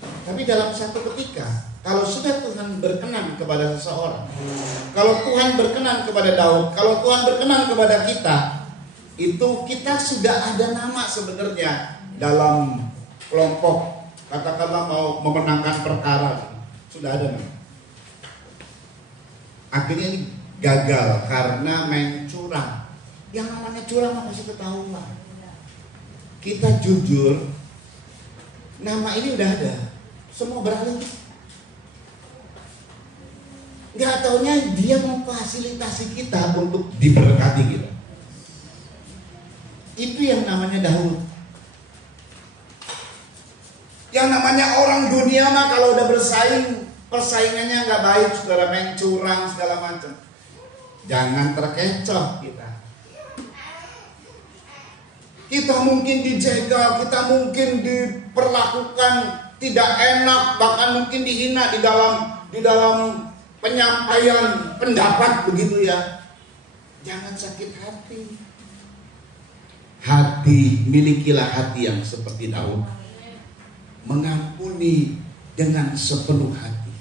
Tapi dalam satu ketika, kalau sudah Tuhan berkenan kepada seseorang, kalau Tuhan berkenan kepada Daud, kalau Tuhan berkenan kepada kita, itu kita sudah ada nama sebenarnya dalam kelompok. Katakanlah mau memenangkan perkara, sudah ada nama. Akhirnya ini gagal karena main curang. Yang namanya curang masih ketahuan. Kita jujur, nama ini udah ada, semua beralih. Gak taunya dia memfasilitasi kita untuk diberkati kita. Itu yang namanya Daud. Yang namanya orang dunia mah kalau udah bersaing persaingannya nggak baik, saudara, main curang segala macam. Jangan terkecoh kita. Kita mungkin dijegal, kita mungkin diperlakukan tidak enak, bahkan mungkin dihina di dalam penyampaian pendapat begitu ya. Jangan sakit hati. Milikilah hati yang seperti Daud, mengampuni dengan sepenuh hati.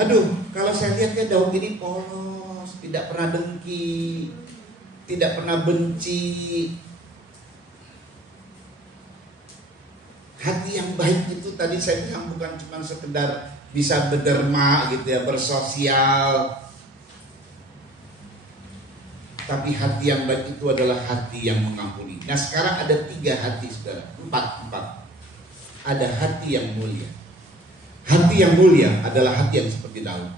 Aduh, kalau saya lihat ya Daud ini polos, tidak pernah dengki, tidak pernah benci. Hati yang baik itu tadi saya bilang bukan cuma sekedar bisa berderma gitu ya, bersosial. Tapi hati yang baik itu adalah hati yang mengampuni. Nah sekarang ada 3 hati, saudara. 4. Ada hati yang mulia. Hati yang mulia adalah hati yang seperti Daud.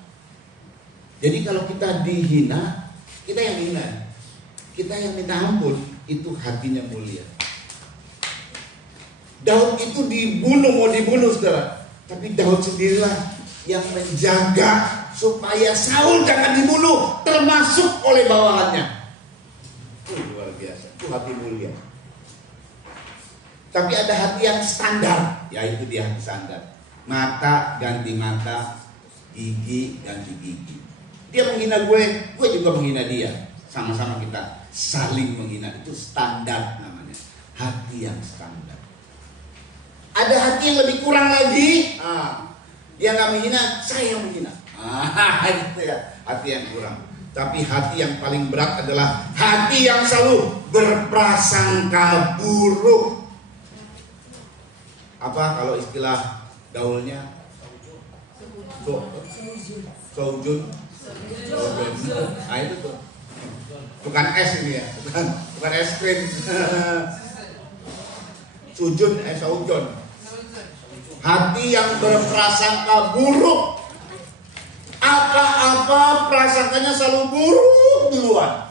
Jadi kalau kita dihina, kita yang hina. Kita yang minta ampun, itu hatinya mulia. Daud itu mau dibunuh saudara. Tapi Daud sendirilah yang menjaga supaya Saul jangan dibunuh, termasuk oleh bawahannya. Luar biasa, itu hati mulia. Tapi ada hati yang standar, yaitu dia hati standar. Mata ganti mata, gigi ganti gigi. Dia menghina gue juga menghina dia. Sama-sama kita saling menghina, itu standar namanya. Hati yang standar. Ada hati yang lebih kurang lagi, dia nggak menghina, saya yang menghina. Gitu ya, hati yang kurang. Tapi hati yang paling berat adalah hati yang selalu berprasangka buruk. Apa kalau istilah gaulnya? Soujun. Nah itu tuh. Bukan es ini ya, bukan es krim. Sujun, saujun. Hati yang berprasangka buruk. Apa-apa prasangkanya selalu buruk duluan.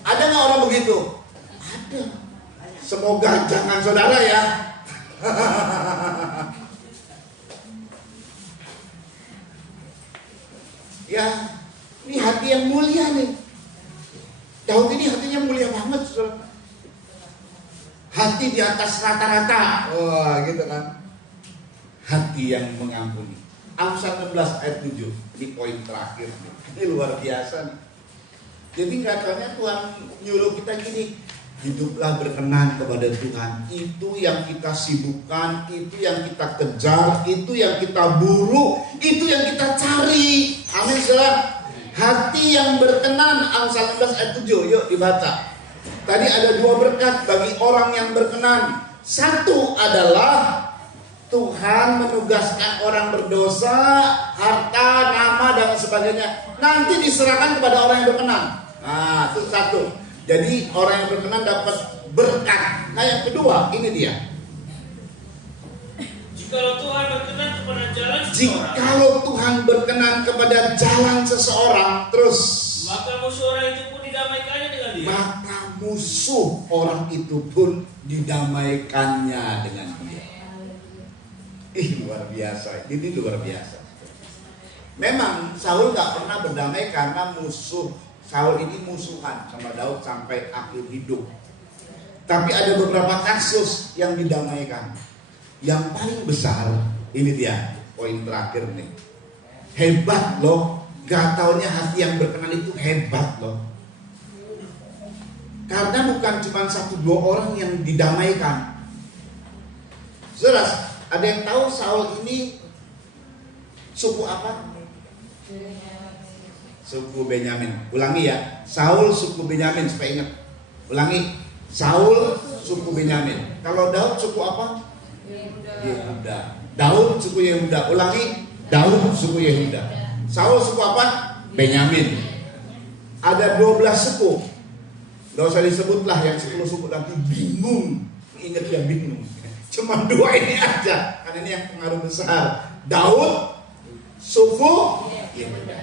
Ada nggak orang begitu? Ada. Semoga jangan saudara ya. Ya, ini hati yang mulia nih. Daud ini hatinya mulia banget, saudara. Hati di atas rata-rata. Wah, gitu kan. Hati yang mengampuni. Amsal 16 ayat 7. Ini poin terakhir. Ini luar biasa nih. Jadi katanya Tuhan nyuruh kita gini, hiduplah berkenan kepada Tuhan. Itu yang kita sibukkan, itu yang kita kejar, itu yang kita buru, itu yang kita cari. Amin, saudara. Hati yang berkenan, Amsal 16 ayat 7. Yuk dibaca. Tadi ada 2 berkat bagi orang yang berkenan. Satu adalah Tuhan menugaskan orang berdosa, harta, nama dan sebagainya nanti diserahkan kepada orang yang berkenan. Nah, itu satu. Jadi orang yang berkenan dapat berkat. Nah, yang kedua, ini dia. Jikalau Tuhan berkenan kepada jalan seseorang, Jikalau Tuhan berkenan kepada jalan seseorang, terus maka musuh orang itu pun didamaikannya dengan dia. Maka musuh orang itu pun didamaikannya dengan dia. Luar biasa. Ini luar biasa. Memang Saul gak pernah berdamai karena musuh. Saul ini musuhan sama Daud sampai akhir hidup. Tapi ada beberapa kasus yang didamaikan. Yang paling besar, ini dia poin terakhir nih. Hebat loh. Gak taunya hati yang berkenan itu hebat loh. Karena bukan cuma 1-2 orang yang didamaikan. Saudara, ada yang tahu Saul ini suku apa? Suku Benyamin. Ulangi ya, Saul suku Benyamin supaya ingat. Ulangi, Saul suku Benyamin. Kalau Daud suku apa? Yehuda. Daud suku Yehuda. Ulangi, Daud suku Yehuda. Saul suku apa? Benyamin. Ada 12 suku. Gak usah disebutlah yang 10 suku, nanti bingung. Ingat ya, bingung. Cuma 2 ini aja, karena ini yang pengaruh besar. Daud suku Yehuda,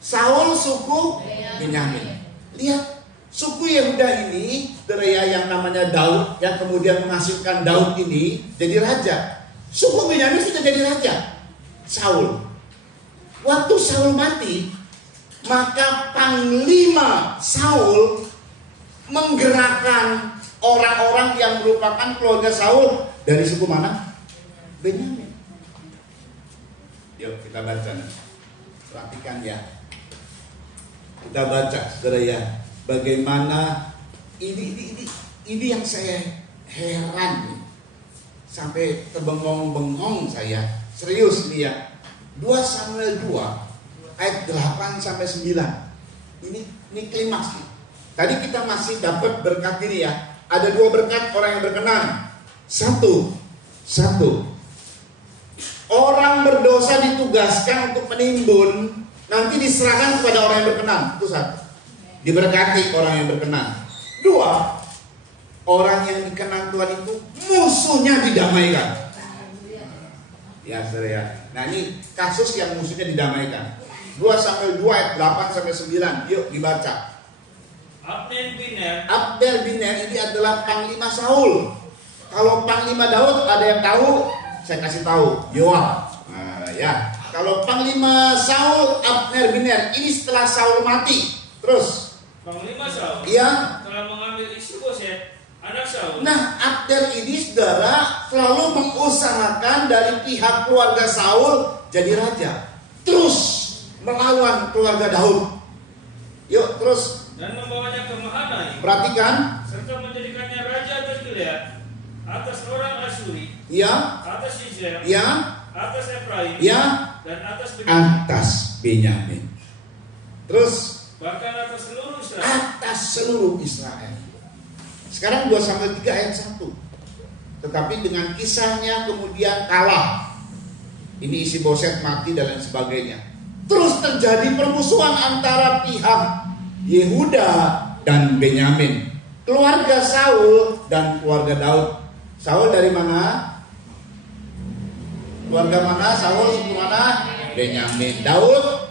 Saul suku Benyamin. Lihat, Suku Yehuda ini, saudara yang namanya Daud, yang kemudian menghasilkan Daud ini jadi raja. Suku Benyamin sudah jadi raja, Saul. Waktu Saul mati, maka panglima Saul menggerakkan orang-orang yang merupakan keluarga Saul dari suku mana? Benyamin. Yuk kita baca nih. Perhatikan ya. Kita baca, saudara ya. Bagaimana ini yang saya heran nih. Sampai terbengong-bengong saya. Serius nih ya. 2 Samuel 2 ayat 8 sampai 9. Ini klimaks nih. Tadi kita masih dapat berkat ini ya. Ada 2 berkat orang yang berkenan. Satu. Orang berdosa ditugaskan untuk menimbun, nanti diserahkan kepada orang yang berkenan. Itu 1. Diberkati orang yang berkenan. 2. Orang yang dikenan Tuhan itu musuhnya didamaikan. Ya, saudara ya. Nah, ini kasus yang musuhnya didamaikan. 2 Samuel 2 ayat 8 sampai 9. Yuk dibaca. Abner Biner ini adalah panglima Saul. Kalau panglima Daud ada yang tahu? Saya kasih tahu. Yoab. Nah, ya. Kalau panglima Saul Abner Biner ini setelah Saul mati. Terus panglima Saul iya telah mengambil Isboset, anak Saul. Nah, Abner ini saudara selalu mengusahakan dari pihak keluarga Saul jadi raja. Terus melawan keluarga Daud. Yuk terus. Dan membawanya ke Mahanaim. Perhatikan. Serta menjadikannya raja atas Gilead, atas orang Asyuri. Iya. Atas Israel. Iya. Atas Efraim. Iya. Dan atas Benyamin. Atas Benyamin. Terus. Bahkan atas seluruh Israel. Atas seluruh Israel. Sekarang 2 Samuel 3 ayat 1. Tetapi dengan kisahnya kemudian kalah. Ini Isboset mati dan lain sebagainya. Terus terjadi permusuhan antara pihak Yehuda dan Benyamin. Keluarga Saul dan keluarga Daud. Saul dari mana? Keluarga mana? Saul suku mana? Benyamin. Daud?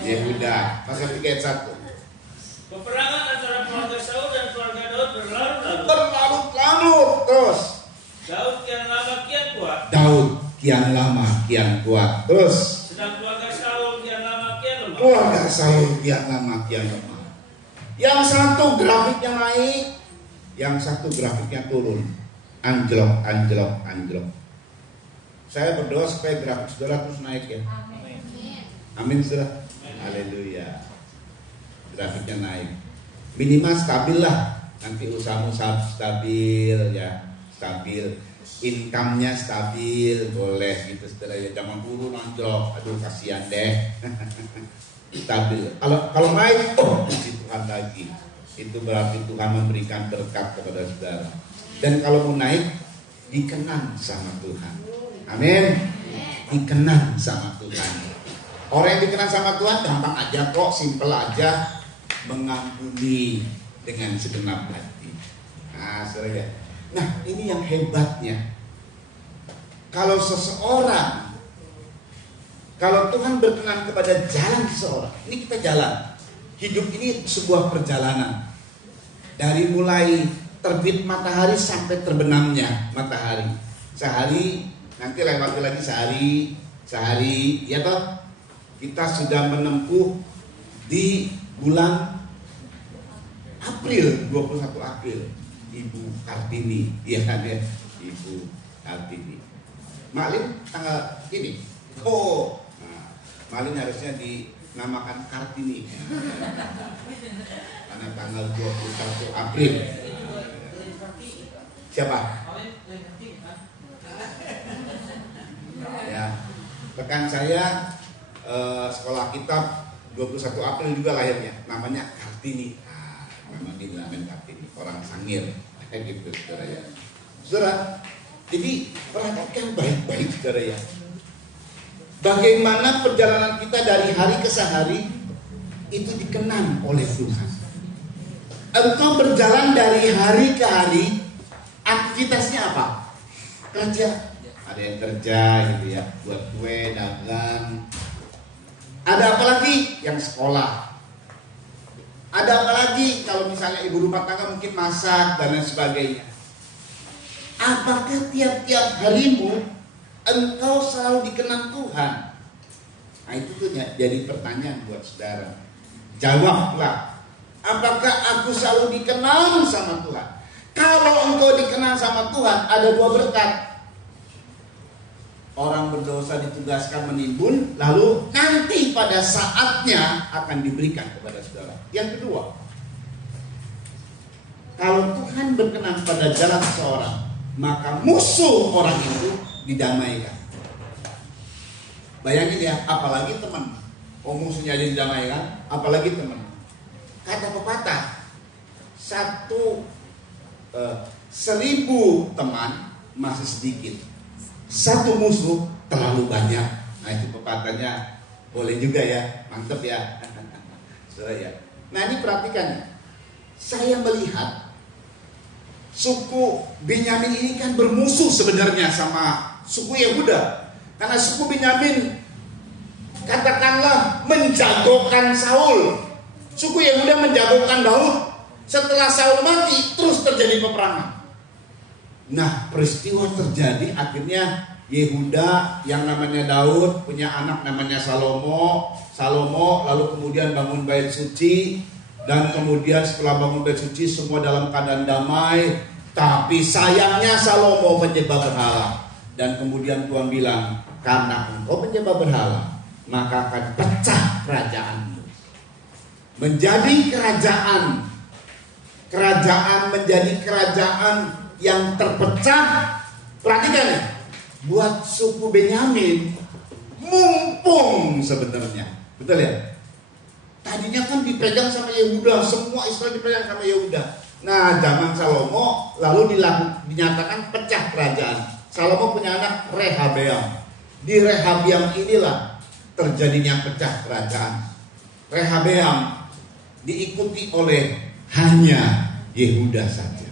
Yehuda. Pasal 3 ayat 1. Peperangan antara keluarga Saul dan keluarga Daud berlarut-larut. Berlarut-larut. Terus Daud kian lama kian kuat. Daud kian lama kian kuat. Terus Sedang keluarga Saul kian lama kian lemah. keluarga Saul kian lama kian lemah. Yang satu grafiknya naik, yang satu grafiknya turun. Anjlok. Saya berdoa supaya grafik saudara terus naik ya. Amin saudara. Haleluya. Grafiknya naik. Minimal stabil lah. Nanti usahamu stabil ya. Stabil. Income-nya stabil. Boleh gitu saudara ya. Jangan turun anjlok. Aduh kasihan deh. Stabil. Kalau naik, puji Tuhan lagi. Itu berarti Tuhan memberikan berkat kepada saudara. Dan kalau mau naik, dikenang sama Tuhan. Amin. Dikenang sama Tuhan. Orang yang dikenang sama Tuhan gampang aja kok, simple aja, mengampuni dengan segenap hati. Nah, saudara. Nah, ini yang hebatnya. Kalau seseorang, kalau Tuhan berkenan kepada jalan seseorang, ini kita jalan. Hidup ini sebuah perjalanan. Dari mulai terbit matahari sampai terbenamnya matahari. Sehari, nanti lewati lagi sehari, ya toh? Kita sudah menempuh di bulan April, 21 April. Ibu Kartini, ya kan ya? Ibu Kartini. Maklin tanggal ini. Oh, nah, Malin harusnya dinamakan Kartini karena tanggal 21 April. Siapa? Ya, rekan saya sekolah kitab 21 April juga lahirnya, namanya Kartini. Memang dinamakan Kartini, orang Sangir, gitu saudara ya. Saudara, jadi perhatikan baik-baik saudara ya. Bagaimana perjalanan kita dari hari ke hari itu dikenang oleh Tuhan. Engkau berjalan dari hari ke hari, aktivitasnya apa? Kerja. Ada yang kerja gitu ya, buat kue, dagang. Ada apa lagi? Yang sekolah. Ada apa lagi? kalau misalnya ibu rumah tangga mungkin masak dan lain sebagainya. Apakah tiap-tiap harimu engkau selalu dikenang Tuhan? Nah itu tuh jadi pertanyaan buat saudara. Jawablah, apakah aku selalu dikenang sama Tuhan? Kalau engkau dikenang sama Tuhan, ada dua berkat. Orang berdosa ditugaskan menimbun, lalu nanti pada saatnya akan diberikan kepada saudara. Yang kedua, kalau Tuhan berkenan pada jalan seseorang, maka musuh orang itu didamaikan. Bayangin ya, apalagi teman. Musuhnya aja didamaikan, apalagi teman. Kata pepatah, 1000 teman masih sedikit, 1 musuh terlalu banyak. Nah itu pepatahnya boleh juga ya, mantep ya. Nah ini perhatikan, saya melihat suku Benyamin ini kan bermusuh sebenarnya sama suku Yehuda, karena suku Benyamin katakanlah menjagokan Saul, suku Yehuda menjagokan Daud. Setelah Saul mati, terus terjadi peperangan. Nah, peristiwa terjadi, akhirnya Yehuda yang namanya Daud punya anak namanya Salomo, lalu kemudian bangun bait suci, dan kemudian setelah bangun bait suci semua dalam keadaan damai. Tapi sayangnya Salomo menyembah berhala, dan kemudian Tuhan bilang, karena engkau menyembah berhala, maka akan pecah kerajaanmu. Menjadi kerajaan menjadi kerajaan yang terpecah. Perhatikan ya, buat suku Benyamin mumpung sebenarnya, betul ya? Tadinya kan dipegang sama Yehuda, semua Israel dipegang sama Yehuda. Nah, zaman Salomo lalu dinyatakan pecah kerajaan. Salomo punya anak Rehabeam. Di Rehabeam inilah terjadinya pecah kerajaan. Rehabeam diikuti oleh hanya Yehuda saja.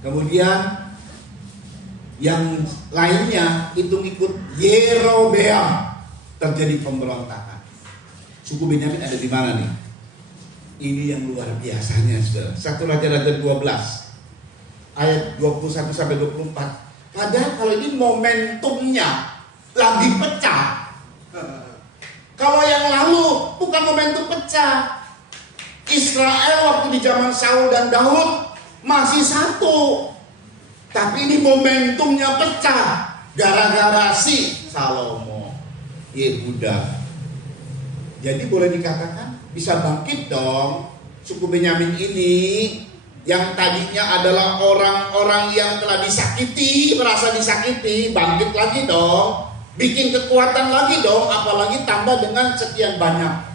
Kemudian yang lainnya itu ikut Yerobeam, terjadi pemberontakan. Suku Benyamin ada di mana nih? Ini yang luar biasanya, saudara. 1 Raja-Raja 12 ayat 21 sampai 24. Padahal kalau ini momentumnya lagi pecah. Kalau yang lalu bukan momentum pecah. Israel waktu di zaman Saul dan Daud masih satu. Tapi ini momentumnya pecah gara-gara si Salomo, Yehuda. Jadi boleh dikatakan bisa bangkit dong suku Benyamin ini, yang tadinya adalah orang-orang yang telah disakiti, merasa disakiti, bangkit lagi dong, bikin kekuatan lagi dong, apalagi tambah dengan sekian banyak.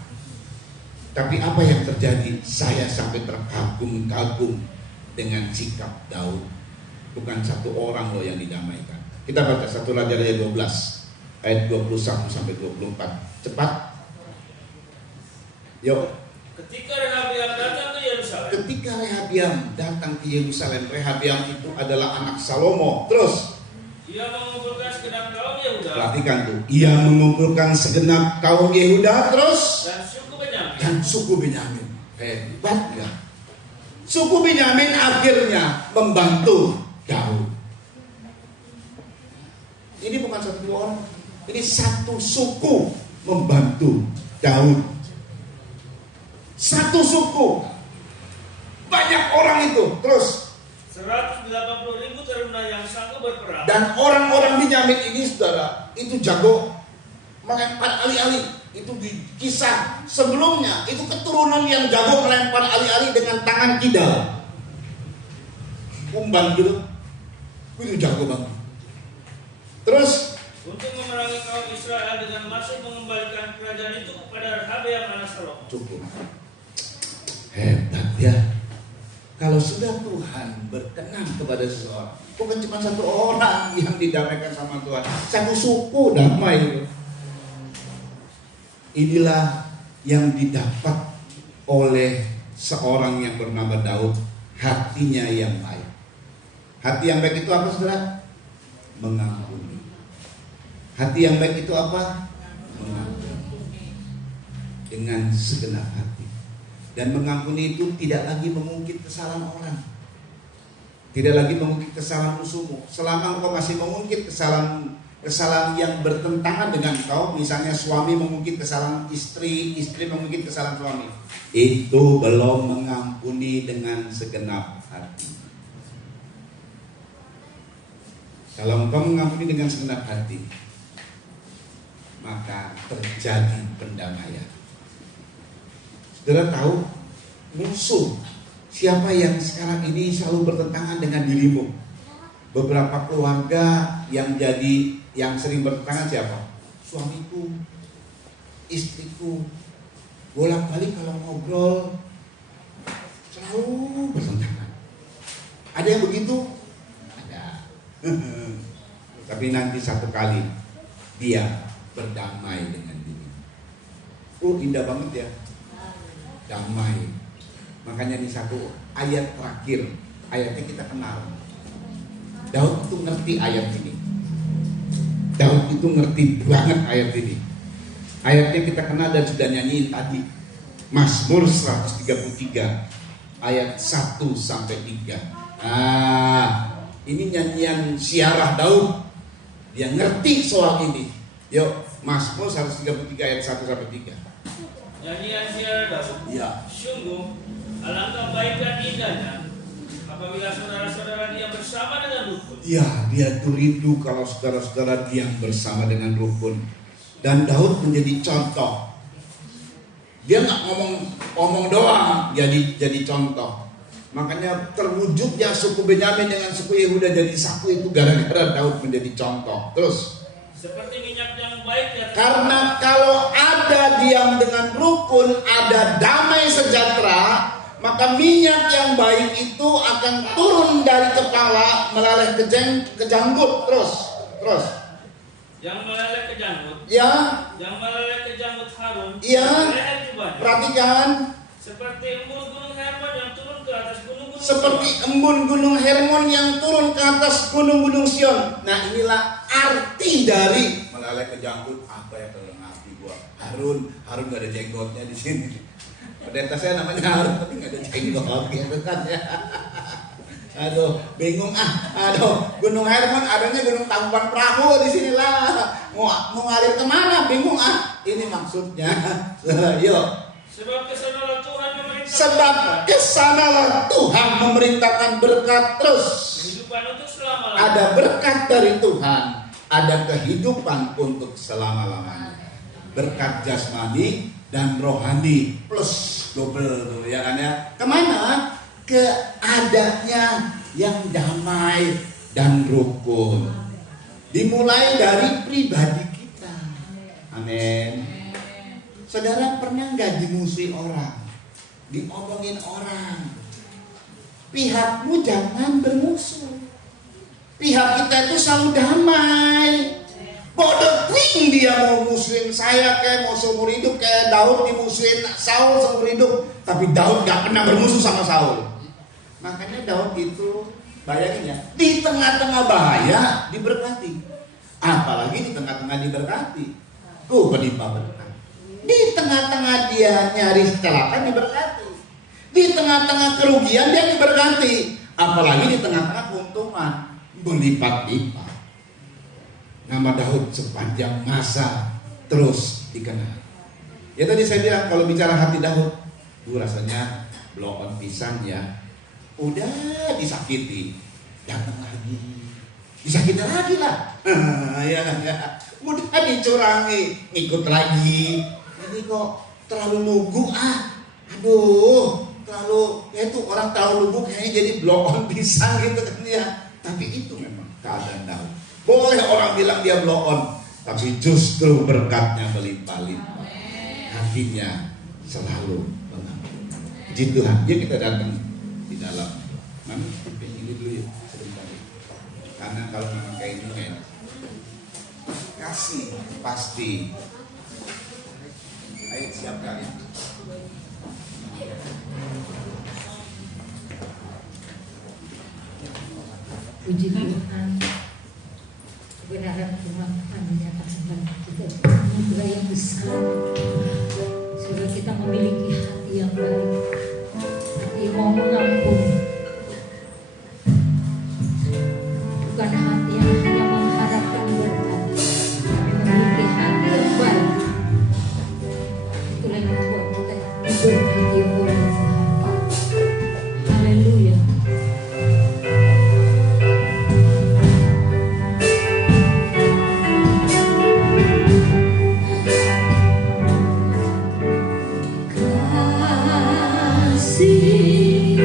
Tapi apa yang terjadi? Saya sampai terkagum-kagum dengan sikap Daud. Bukan satu orang loh yang didamaikan. Kita baca 1 Raja-Raja 12 ayat 21 sampai 24. Cepat. Yuk. Ketika Rehabeam datang ke Yerusalem. Rehabeam itu adalah anak Salomo. Terus ia mengumpulkan segenap kaum Yehuda. Perhatikan tuh. Ia mengumpulkan segenap kaum Yehuda. Terus dan suku Benyamin. Hebat ya. Suku Benyamin akhirnya membantu Daud. Ini bukan satu dua orang, ini satu suku membantu Daud. Satu suku, banyak orang itu. Terus 180.000 taruna yang sanggup berperang. Dan orang-orang Benyamin ini, saudara, itu jago melempar ali-ali. Itu di kisah sebelumnya, itu keturunan yang jago melempar ali-ali dengan tangan kidal, umban gitu. Itu jago banget. Terus untuk memerangi kaum Israel dengan masuk mengembalikan kerajaan itu kepada Rehabeam anak Salomo. Cukup. Hebat ya. Kalau sudah Tuhan berkenan kepada seseorang, bukan cuma satu orang yang didamaikan sama Tuhan, satu suku damai. Inilah yang didapat oleh seorang yang bernama Daud, hatinya yang baik. Hati yang baik itu apa, saudara? Mengampuni. Hati yang baik itu apa? Mengampuni dengan segenap hati. Dan mengampuni itu tidak lagi mengungkit kesalahan orang, tidak lagi mengungkit kesalahan musuhmu. Selama engkau masih mengungkit kesalahan yang bertentangan dengan kau, misalnya suami mengungkit kesalahan istri, istri mengungkit kesalahan suami, itu belum mengampuni dengan segenap hati. Kalau engkau mengampuni dengan segenap hati, maka terjadi pendamaian. Saudara tahu musuh siapa yang sekarang ini selalu bertentangan dengan dirimu? Beberapa keluarga yang sering bertentangan siapa? Suamiku, istriku. Bolak-balik kalau ngobrol selalu bertentangan. Ada yang begitu? Ada. Tapi nanti satu kali dia berdamai dengan diri. Oh, indah banget ya. Damai. Makanya di satu ayat terakhir, ayatnya kita kenal. Daud itu ngerti ayat ini. Daud itu ngerti banget ayat ini. Ayatnya kita kenal dan sudah nyanyiin tadi. Mazmur 133 ayat 1 sampai 3. Ini nyanyian siarah Daud. Dia ngerti soal ini. Yuk, Mazmur 133 ayat 1 sampai 3. Nyanyian siarah Daud. Ya. Sungguh alangkah baik dan indahnya apabila saudara-saudara dia bersama dengan rukun. Ya, dia tuh rindu kalau saudara-saudara dia bersama dengan rukun. Dan Daud menjadi contoh. Dia nggak ngomong doang, jadi contoh. Makanya terwujudnya suku Benyamin dengan suku Yehuda jadi satu itu gara-gara Daud menjadi contoh. Terus. Seperti minyak yang baik ya. Karena kalau ada diam dengan rukun, ada damai sejahtera, maka minyak yang baik itu akan turun dari kepala meleleh ke janggut. Terus. Yang meleleh ke janggut. Ya. Yang meleleh ke janggut Harun. Ya. Perhatikan. Seperti embun gunung Hermon yang turun ke atas gunung-gunung. Seperti embun gunung Hermon yang turun ke atas gunung-gunung Sion. Nah, inilah arti dari meleleh ke janggut. Apa yang terdengar gua? Harun gak ada jenggotnya di sini. Pendeta saya namanya Harun tapi gak ada jenggot gitu kan ya. Aduh, bingung Aduh, Gunung Hermon adanya Gunung Tangkuban Perahu di sini lah. Mau ngalir kemana? Bingung Ini maksudnya. Yuk. Sebab kesanalah Tuhan memerintahkan berkat terus. Kehidupan untuk selama-lamanya. Ada berkat dari Tuhan, ada kehidupan untuk selama-lamanya. Berkat jasmani dan rohani plus double ya kan ya. Kemana? Ke adanya yang damai dan rukun. Dimulai dari pribadi kita. Amin. Saudara pernah nggak dimusuhi orang, diomongin orang? Pihakmu jangan bermusuh. Pihak kita itu selalu damai. Bodoh ting dia mau musuhin saya kayak mau seumur hidup kayak Daud dimusuhin Saul seumur hidup, tapi Daud nggak pernah bermusuh sama Saul. Makanya Daud itu bayangin ya, di tengah-tengah bahaya diberkati, apalagi di tengah-tengah diberkati, berlimpah berkat. Di tengah-tengah dia nyaris celaka diberkati. Di tengah-tengah kerugian dia diberkati. Apalagi di tengah-tengah keuntungan berlipat-lipat. Nama Daud sepanjang masa terus dikenal. Ya tadi saya bilang kalau bicara hati Daud, rasanya blow on pisan ya. Udah disakiti, datang lagi. Disakiti lagi lah. Ya. Udah dicurangi, ikut lagi. Ini kok terlalu lugu aduh terlalu ya itu orang terlalu lugu kayaknya jadi blow on pisang gitu kan ya. Tapi itu memang keadaan Daud. Boleh orang bilang dia blow on, tapi justru berkatnya berlimpah-limpah. Hatinya selalu mengampuni. Puji Tuhan. Yuk kita datang di dalam. Mami ini dulu yuk sebentar. Karena kalau memang kayak ini enak. Kasih pasti. Ayo siap kalian. Puji Tuhan, kebenaran firman Tuhan menyatakan kepada kita anugerah yang besar, supaya kita memiliki hati yang baik, mau mengampuni. Bukan hati yang hanya mengharapkan berkat, tapi memiliki hati yang baik. Itulah yang membuat kita diberkati oleh Tuhan. Haleluya. Kasih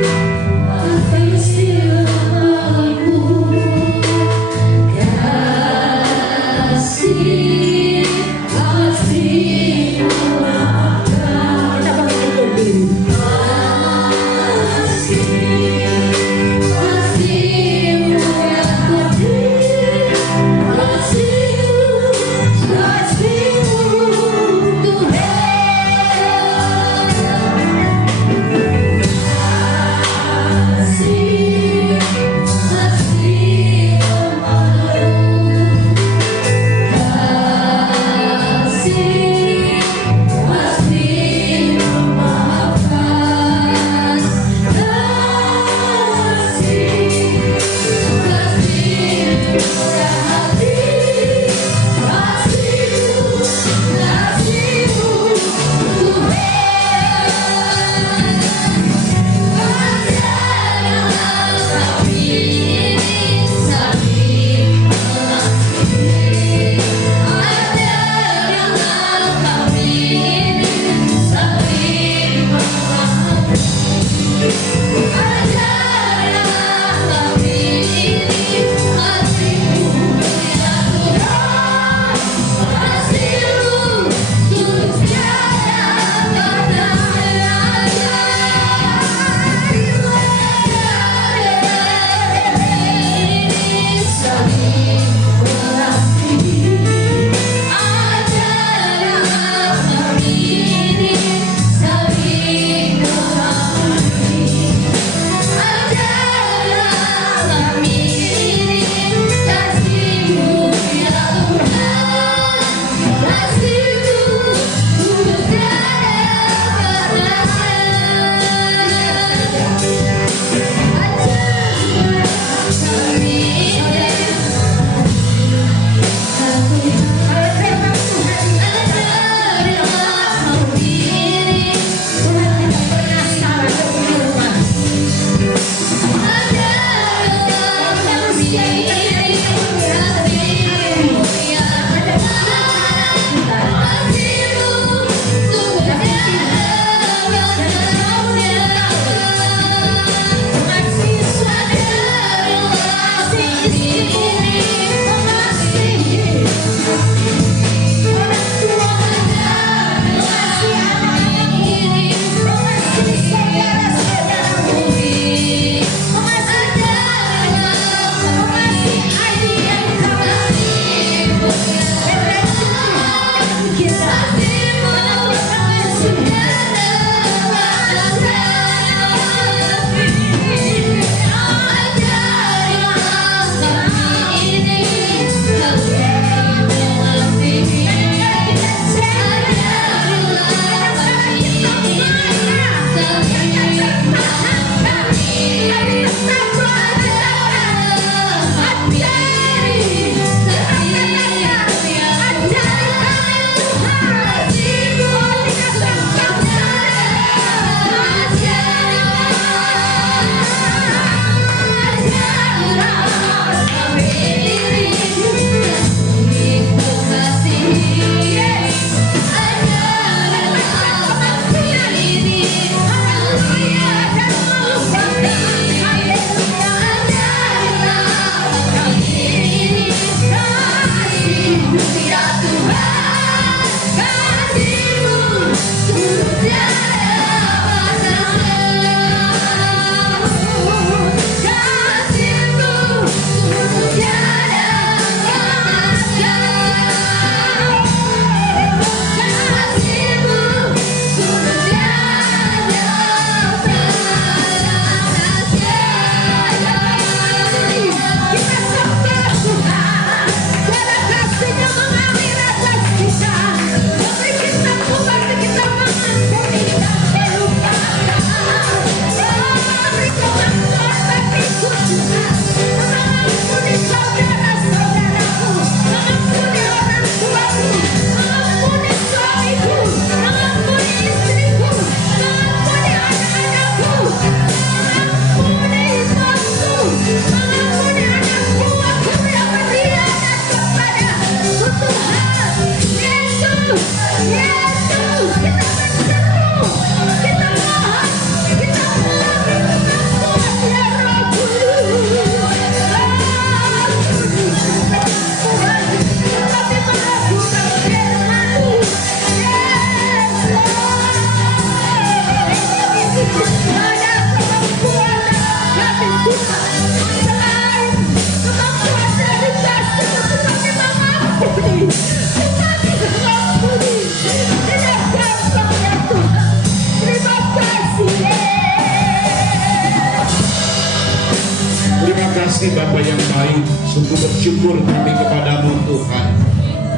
baik. Sungguh bersyukur kami kepadamu Tuhan,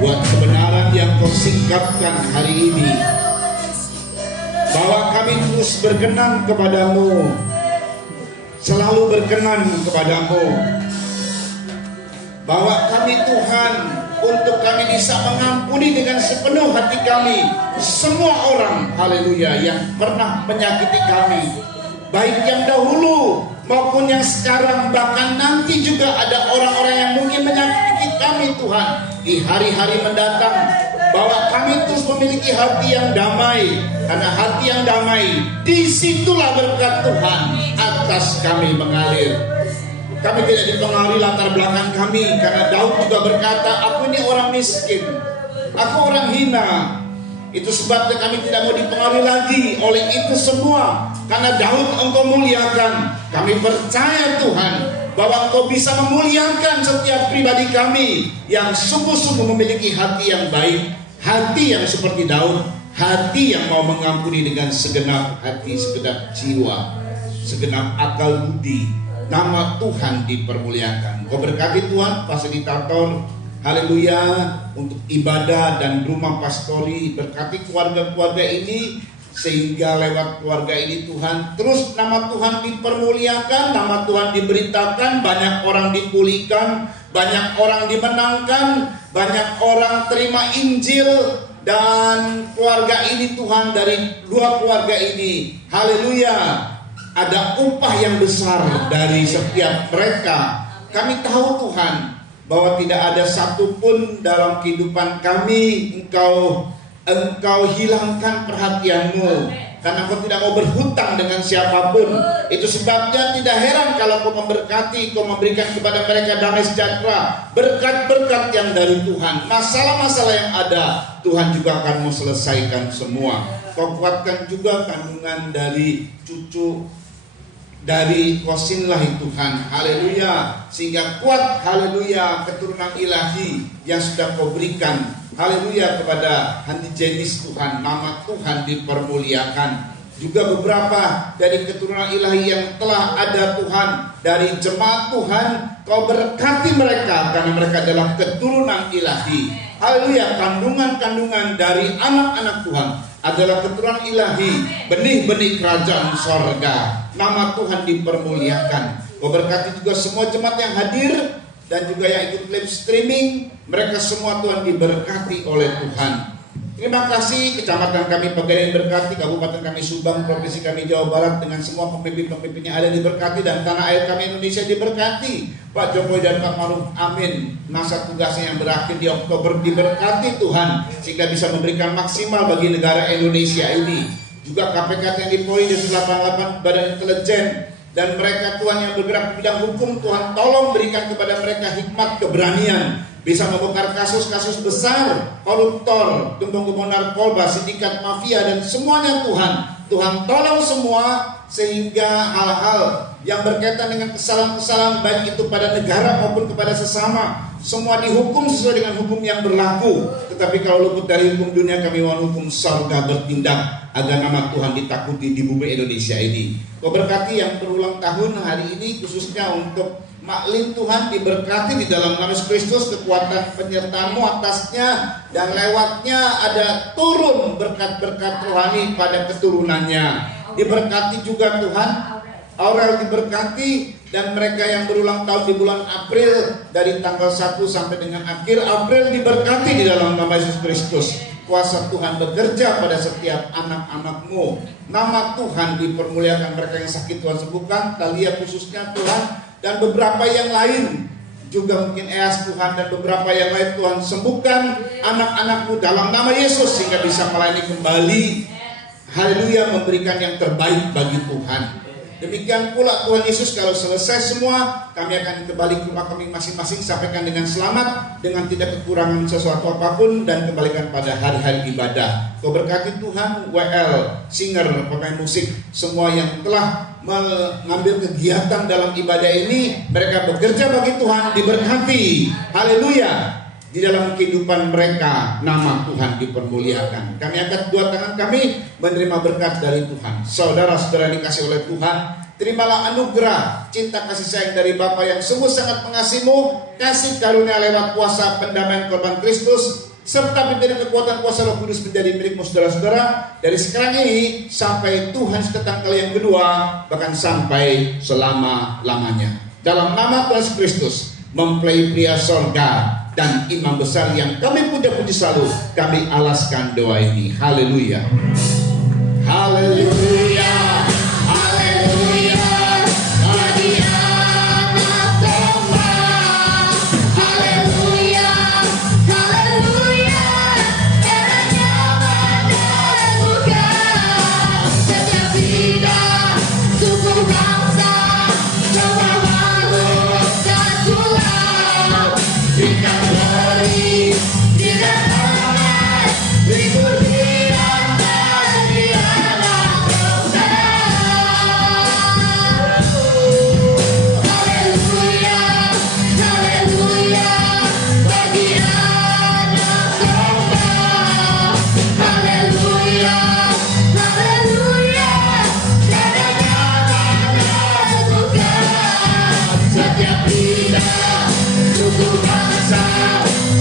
buat kebenaran yang Kau singkapkan hari ini, bahwa kami terus berkenan kepadamu, selalu berkenan kepadamu, bahwa kami Tuhan, untuk kami bisa mengampuni dengan sepenuh hati kami semua orang, haleluya, yang pernah menyakiti kami, baik yang dahulu maupun yang sekarang, bahkan nanti juga ada orang-orang yang mungkin menyakiti kami Tuhan di hari-hari mendatang, bahwa kami terus memiliki hati yang damai, karena hati yang damai disitulah berkat Tuhan atas kami mengalir. Kami tidak dipengaruhi latar belakang kami, karena Daud juga berkata, aku ini orang miskin, aku orang hina. Itu sebabnya kami tidak mau dipengaruhi lagi oleh itu semua, karena Daud Engkau muliakan. Kami percaya Tuhan bahwa Engkau bisa memuliakan setiap pribadi kami yang sungguh-sungguh memiliki hati yang baik, hati yang seperti Daud, hati yang mau mengampuni dengan segenap hati, segenap jiwa, segenap akal budi. Nama Tuhan dipermuliakan. Kau berkati Tuhan fasilitator, haleluya, untuk ibadah dan rumah pastori. Berkati keluarga-keluarga ini, sehingga lewat keluarga ini Tuhan, terus nama Tuhan dipermuliakan, nama Tuhan diberitakan, banyak orang dipulihkan, banyak orang dimenangkan, banyak orang terima Injil. Dan keluarga ini Tuhan, dari dua keluarga ini, haleluya, ada upah yang besar dari setiap mereka. Kami tahu Tuhan bahwa tidak ada satupun dalam kehidupan kami Engkau hilangkan perhatianmu, karena Kau tidak mau berhutang dengan siapapun. Itu sebabnya tidak heran kalau Kau memberkati, Kau memberikan kepada mereka damai sejahtera, berkat-berkat yang dari Tuhan. Masalah-masalah yang ada Tuhan juga akan mau selesaikan semua. Kau kuatkan juga kandungan dari cucu dari Kosinlahi Tuhan, haleluya, sehingga kuat, haleluya, keturunan ilahi yang sudah Kau berikan, haleluya, kepada Handi Jenis Tuhan. Nama Tuhan dipermuliakan. Juga beberapa dari keturunan ilahi yang telah ada Tuhan, dari jemaat Tuhan, Kau berkati mereka, karena mereka adalah keturunan ilahi, haleluya. Kandungan-kandungan dari anak-anak Tuhan adalah keturunan ilahi, benih-benih kerajaan sorga. Nama Tuhan dipermuliakan. Kau berkati juga semua jemaat yang hadir dan juga yang ikut live streaming. Mereka semua Tuhan diberkati oleh Tuhan. Terima kasih kecamatan kami Pegadaian berkati, kabupaten kami Subang, provinsi kami Jawa Barat, dengan semua pemimpin-pemimpin yang ada diberkati, dan tanah air kami Indonesia diberkati. Pak Jokowi dan Pak Maruf, amin. Masa tugasnya yang berakhir di Oktober diberkati Tuhan, sehingga bisa memberikan maksimal bagi negara Indonesia ini. Juga KPK yang di Polri, Densus 88, Badan Intelijen, dan mereka Tuhan yang bergerak di bidang hukum, Tuhan tolong berikan kepada mereka hikmat, keberanian, bisa membongkar kasus-kasus besar, koruptor, gembong-gembong narkoba, sindikat mafia, dan semuanya Tuhan. Tuhan tolong semua, sehingga hal-hal yang berkaitan dengan kesalahan-kesalahan, baik itu pada negara maupun kepada sesama, semua dihukum sesuai dengan hukum yang berlaku. Tetapi kalau luput dari hukum dunia, kami mohon hukum surga bertindak, agar nama Tuhan ditakuti di bumi Indonesia ini. Kau berkati yang berulang tahun hari ini, khususnya untuk Maklin Tuhan, diberkati di dalam nama Yesus Kristus, kekuatan penyertaan-Mu atasnya, dan lewatnya ada turun berkat-berkat rohani pada keturunannya. Diberkati juga Tuhan, Aurel diberkati, dan mereka yang berulang tahun di bulan April dari tanggal 1 sampai dengan akhir April diberkati di dalam nama Yesus Kristus. Kuasa Tuhan bekerja pada setiap anak-anak-Mu. Nama Tuhan dipermuliakan, mereka yang sakit Tuhan sembuhkan, Talia khususnya Tuhan, dan beberapa yang lain juga mungkin Eas Tuhan, dan beberapa yang lain Tuhan sembuhkan anak-anak-Mu dalam nama Yesus, sehingga bisa melayani kembali, haleluya, memberikan yang terbaik bagi Tuhan. Demikian pula Tuhan Yesus, kalau selesai semua, kami akan kembali ke rumah kami masing-masing, sampaikan dengan selamat, dengan tidak kekurangan sesuatu apapun, dan kembalikan pada hari-hari ibadah. Kau berkati Tuhan, WL, singer, pemain musik, semua yang telah mengambil kegiatan dalam ibadah ini, mereka bekerja bagi Tuhan, diberkati, haleluya. Di dalam kehidupan mereka, nama Tuhan dipermuliakan. Kami angkat dua tangan kami menerima berkat dari Tuhan. Saudara-saudara dikasih oleh Tuhan, terimalah anugerah cinta kasih sayang dari Bapa yang sungguh sangat mengasihimu, kasih karunia lewat kuasa pendamaian korban Kristus, serta menjadi kekuatan kuasa Roh Kudus menjadi milikmu saudara-saudara dari sekarang ini sampai Tuhan datang kali yang kedua, bahkan sampai selama-lamanya. Dalam nama Tuhan Yesus Kristus, mempelai pria sorga dan imam besar yang kami puja-puji selalu, kami alaskan doa ini. Haleluya. Haleluya. Haleluya. Bagi anak domba. Haleluya, haleluya, eranya menemukan setiap bidang, suku bangsa, semua makhluk dan pulau. Berikan glory, berikan hormat, beri pujian bagi anak domba. Haleluya, haleluya, bagi anak domba. Haleluya, haleluya, eranya menemukan setiap bidang, suku bangsa,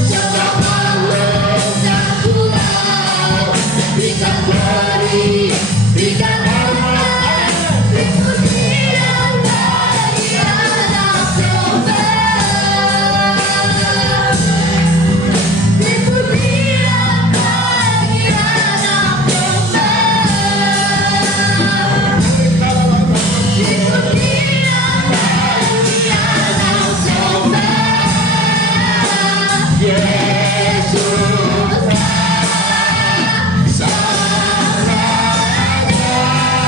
semua makhluk dan pulau. Berikan glory, berikan hormat, beri pujian bagi anak domba. Beri pujian bagi anak domba. Beri pujian